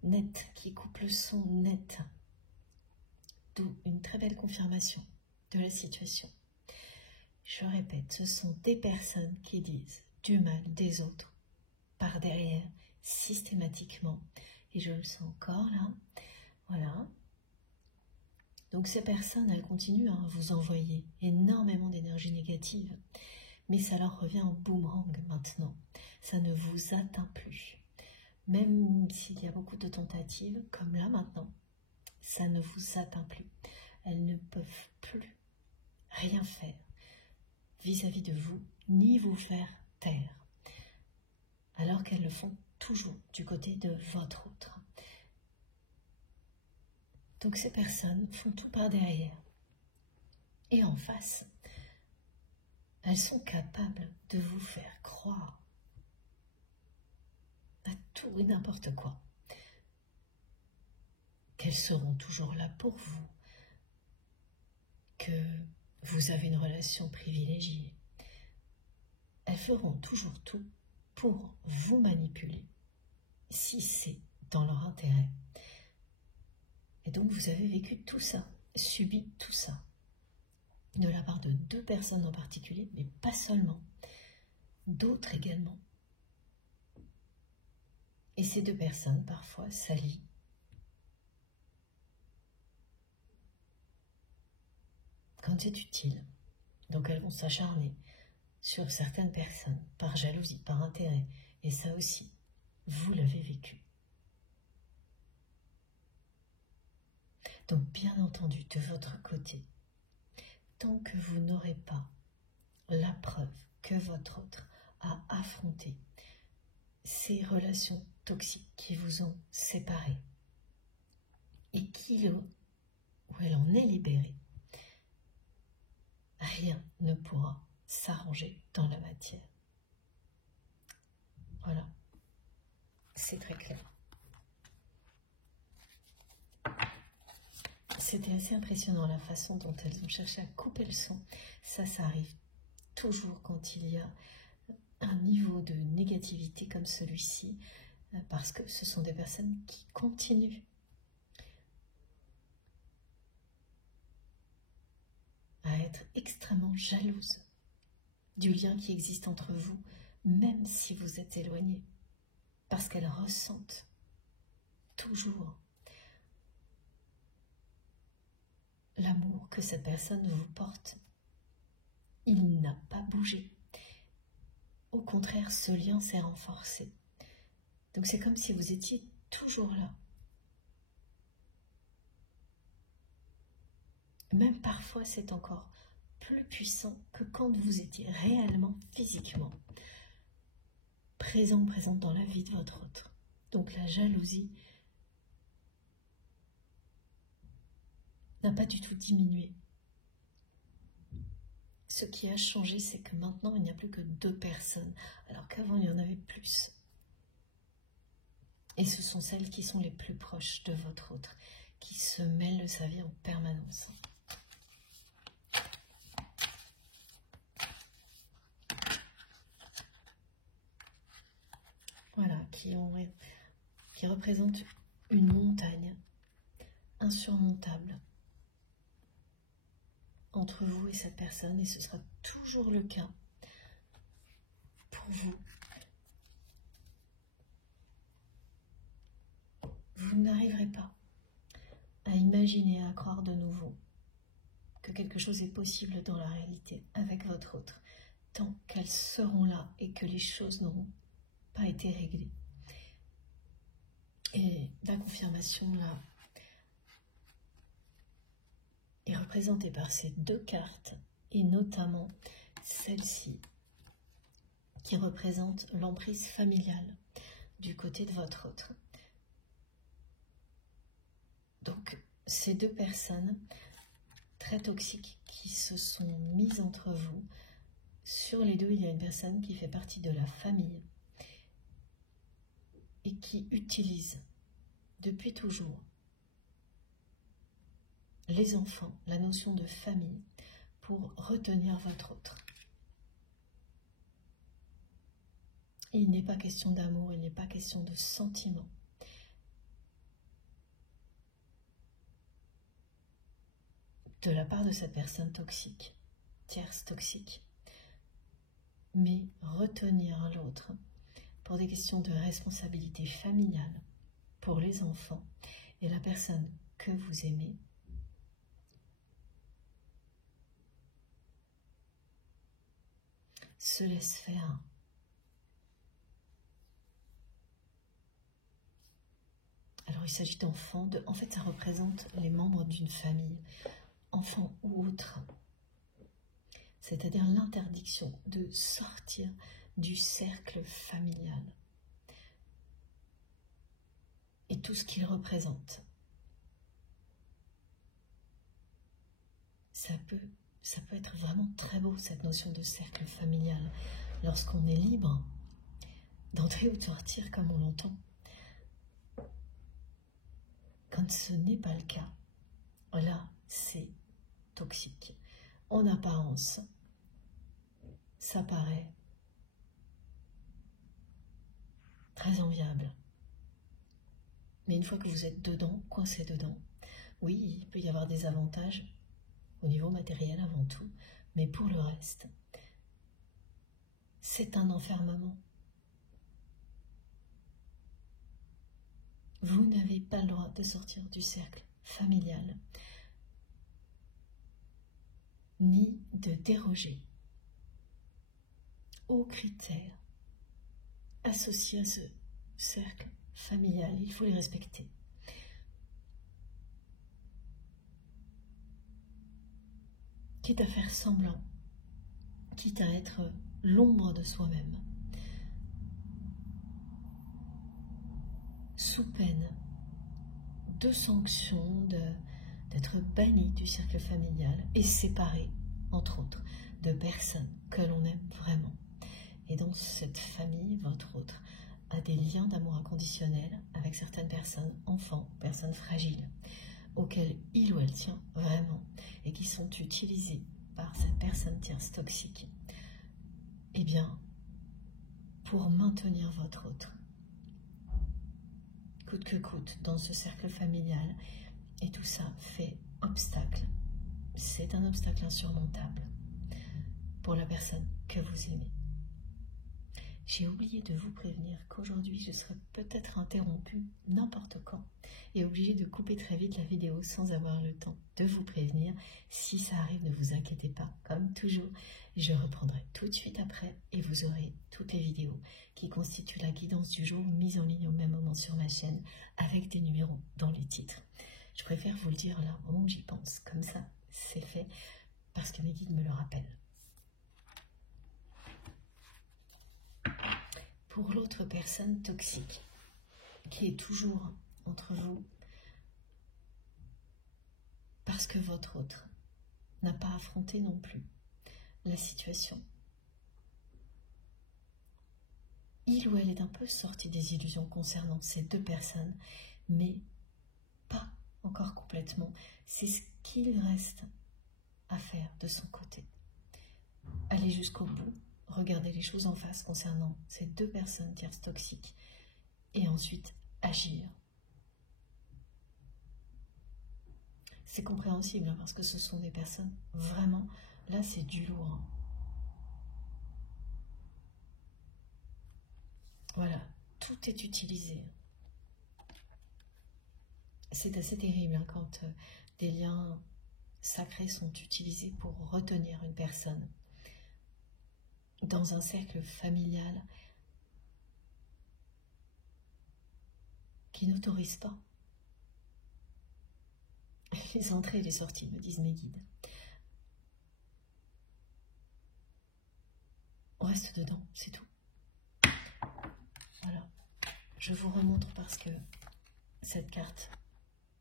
net qui coupent le son net, d'où une très belle confirmation de la situation. Je répète, ce sont des personnes qui disent du mal des autres par derrière, systématiquement, et je le sens encore là, voilà. Donc ces personnes, elles continuent à vous envoyer énormément d'énergie négative, mais ça leur revient en boomerang maintenant, ça ne vous atteint plus. Même s'il y a beaucoup de tentatives, comme là maintenant, ça ne vous atteint plus. Elles ne peuvent plus rien faire vis-à-vis de vous, ni vous faire taire, alors qu'elles le font toujours du côté de votre autre. Donc ces personnes font tout par derrière. Et en face, elles sont capables de vous faire croire à tout et n'importe quoi, qu'elles seront toujours là pour vous, que vous avez une relation privilégiée. Elles feront toujours tout pour vous manipuler, si c'est dans leur intérêt. Et donc vous avez vécu tout ça, subi tout ça, de la part de deux personnes en particulier, mais pas seulement, d'autres également. Et ces deux personnes, parfois, s'allient. Quand c'est utile. Donc elles vont s'acharner sur certaines personnes, par jalousie, par intérêt. Et ça aussi, vous l'avez vécu. Donc bien entendu, de votre côté, tant que vous n'aurez pas la preuve que votre autre a affronté ces relations toxiques qui vous ont séparés et où elle en est libérée, rien ne pourra s'arranger dans la matière. Voilà, c'est très clair. C'était assez impressionnant la façon dont elles ont cherché à couper le son. Ça arrive toujours quand il y a un niveau de négativité comme celui-ci, parce que ce sont des personnes qui continuent à être extrêmement jalouses du lien qui existe entre vous, même si vous êtes éloignés, parce qu'elles ressentent toujours l'amour que cette personne vous porte. Il n'a pas bougé. Au contraire, ce lien s'est renforcé. Donc c'est comme si vous étiez toujours là. Même parfois, c'est encore plus puissant que quand vous étiez réellement, physiquement présente dans la vie de votre autre. Donc la jalousie n'a pas du tout diminué. Ce qui a changé, c'est que maintenant, il n'y a plus que 2 personnes, alors qu'avant, il y en avait plus. Et ce sont celles qui sont les plus proches de votre autre, qui se mêlent de sa vie en permanence. Voilà, qui ont qui représente une montagne insurmontable entre vous et cette personne, et ce sera toujours le cas pour vous. Vous n'arriverez pas à imaginer, à croire de nouveau que quelque chose est possible dans la réalité avec votre autre, tant qu'elles seront là et que les choses n'auront pas été réglées. Et la confirmation là est représentée par ces deux cartes, et notamment celle-ci qui représente l'emprise familiale du côté de votre autre. Donc ces deux personnes très toxiques qui se sont mises entre vous, sur les deux il y a une personne qui fait partie de la famille et qui utilise depuis toujours les enfants, la notion de famille, pour retenir votre autre. Il n'est pas question d'amour, il n'est pas question de sentiment. De la part de cette personne toxique, tierce toxique, mais retenir l'autre pour des questions de responsabilité familiale, pour les enfants et la personne que vous aimez, se laisse faire. Alors il s'agit d'enfants, en fait ça représente les membres d'une famille, enfants ou autres, c'est-à-dire l'interdiction de sortir du cercle familial et tout ce qu'il représente. Ça peut être vraiment très beau, cette notion de cercle familial, lorsqu'on est libre d'entrer ou de sortir comme on l'entend. Quand ce n'est pas le cas, là, c'est toxique. En apparence, ça paraît très enviable. Mais une fois que vous êtes dedans, coincé dedans, oui, il peut y avoir des avantages au niveau matériel avant tout, mais pour le reste, c'est un enfermement. Vous n'avez pas le droit de sortir du cercle familial, ni de déroger aux critères associés à ce cercle familial. Il faut les respecter. Quitte à faire semblant, quitte à être l'ombre de soi-même, sous peine de sanctions, d'être banni du cercle familial et séparé, entre autres, de personnes que l'on aime vraiment. Et dans cette famille, votre autre a des liens d'amour inconditionnel avec certaines personnes, enfants, personnes fragiles, auxquelles il ou elle tient vraiment et qui sont utilisées par cette personne tierce toxique, eh bien, pour maintenir votre autre, coûte que coûte, dans ce cercle familial, et tout ça fait obstacle. C'est un obstacle insurmontable pour la personne que vous aimez. J'ai oublié de vous prévenir qu'aujourd'hui je serai peut-être interrompue n'importe quand et obligée de couper très vite la vidéo sans avoir le temps de vous prévenir. Si ça arrive, ne vous inquiétez pas, comme toujours, je reprendrai tout de suite après et vous aurez toutes les vidéos qui constituent la guidance du jour mises en ligne au même moment sur ma chaîne avec des numéros dans les titres. Je préfère vous le dire là au moment où j'y pense, comme ça c'est fait parce que mes guides me le rappellent. Pour l'autre personne toxique qui est toujours entre vous parce que votre autre n'a pas affronté non plus la situation. Il ou elle est un peu sorti des illusions concernant ces deux personnes, mais pas encore complètement. C'est ce qu'il reste à faire de son côté. Aller jusqu'au bout. Regardez les choses en face concernant ces deux personnes tierces toxiques et ensuite agir. C'est compréhensible, hein, parce que ce sont des personnes, vraiment, là c'est du lourd. Hein. Voilà, tout est utilisé. C'est assez terrible hein, quand des liens sacrés sont utilisés pour retenir une personne dans un cercle familial qui n'autorise pas les entrées et les sorties, me disent mes guides. On reste dedans, c'est tout. Voilà, je vous remontre parce que cette carte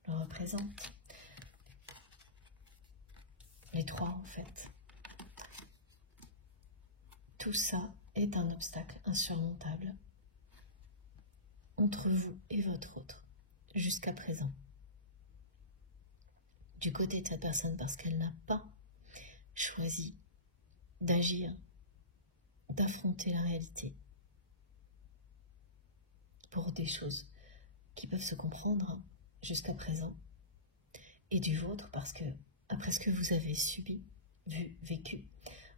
le représente. Les trois en fait. Tout ça est un obstacle insurmontable entre vous et votre autre, jusqu'à présent. Du côté de cette personne, parce qu'elle n'a pas choisi d'agir, d'affronter la réalité pour des choses qui peuvent se comprendre jusqu'à présent, et du vôtre, parce que après ce que vous avez subi, vu, vécu,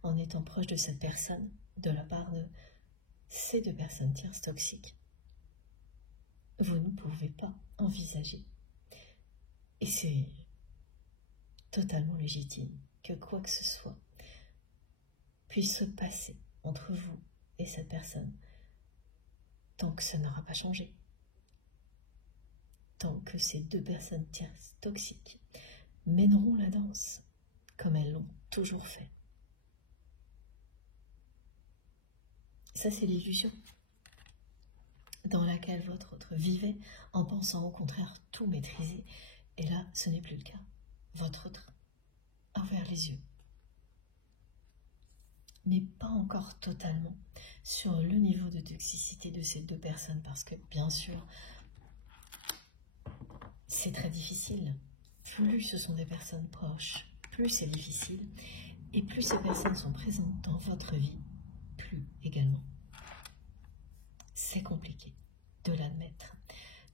en étant proche de cette personne, de la part de ces deux personnes tierces toxiques, vous ne pouvez pas envisager. Et c'est totalement légitime que quoi que ce soit puisse se passer entre vous et cette personne, tant que ça n'aura pas changé. Tant que ces deux personnes tierces toxiques mèneront la danse comme elles l'ont toujours fait. Ça, c'est l'illusion dans laquelle votre autre vivait en pensant au contraire tout maîtriser. Et là, ce n'est plus le cas. Votre autre a ouvert les yeux. Mais pas encore totalement sur le niveau de toxicité de ces deux personnes, parce que bien sûr, c'est très difficile. Plus ce sont des personnes proches, plus c'est difficile, et plus ces personnes sont présentes dans votre vie, plus également. C'est compliqué de l'admettre,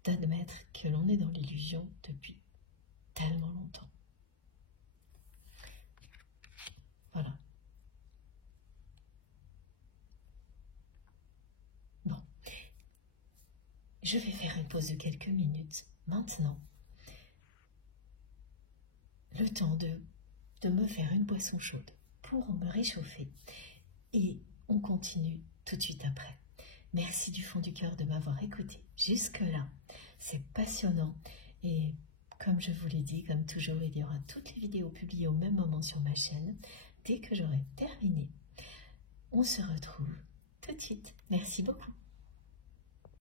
d'admettre que l'on est dans l'illusion depuis tellement longtemps. Voilà. Bon, je vais faire une pause de quelques minutes maintenant. Le temps de me faire une boisson chaude pour me réchauffer, et on continue tout de suite après. Merci du fond du cœur de m'avoir écouté jusque-là. C'est passionnant et comme je vous l'ai dit, comme toujours, il y aura toutes les vidéos publiées au même moment sur ma chaîne. Dès que j'aurai terminé, on se retrouve tout de suite. Merci beaucoup.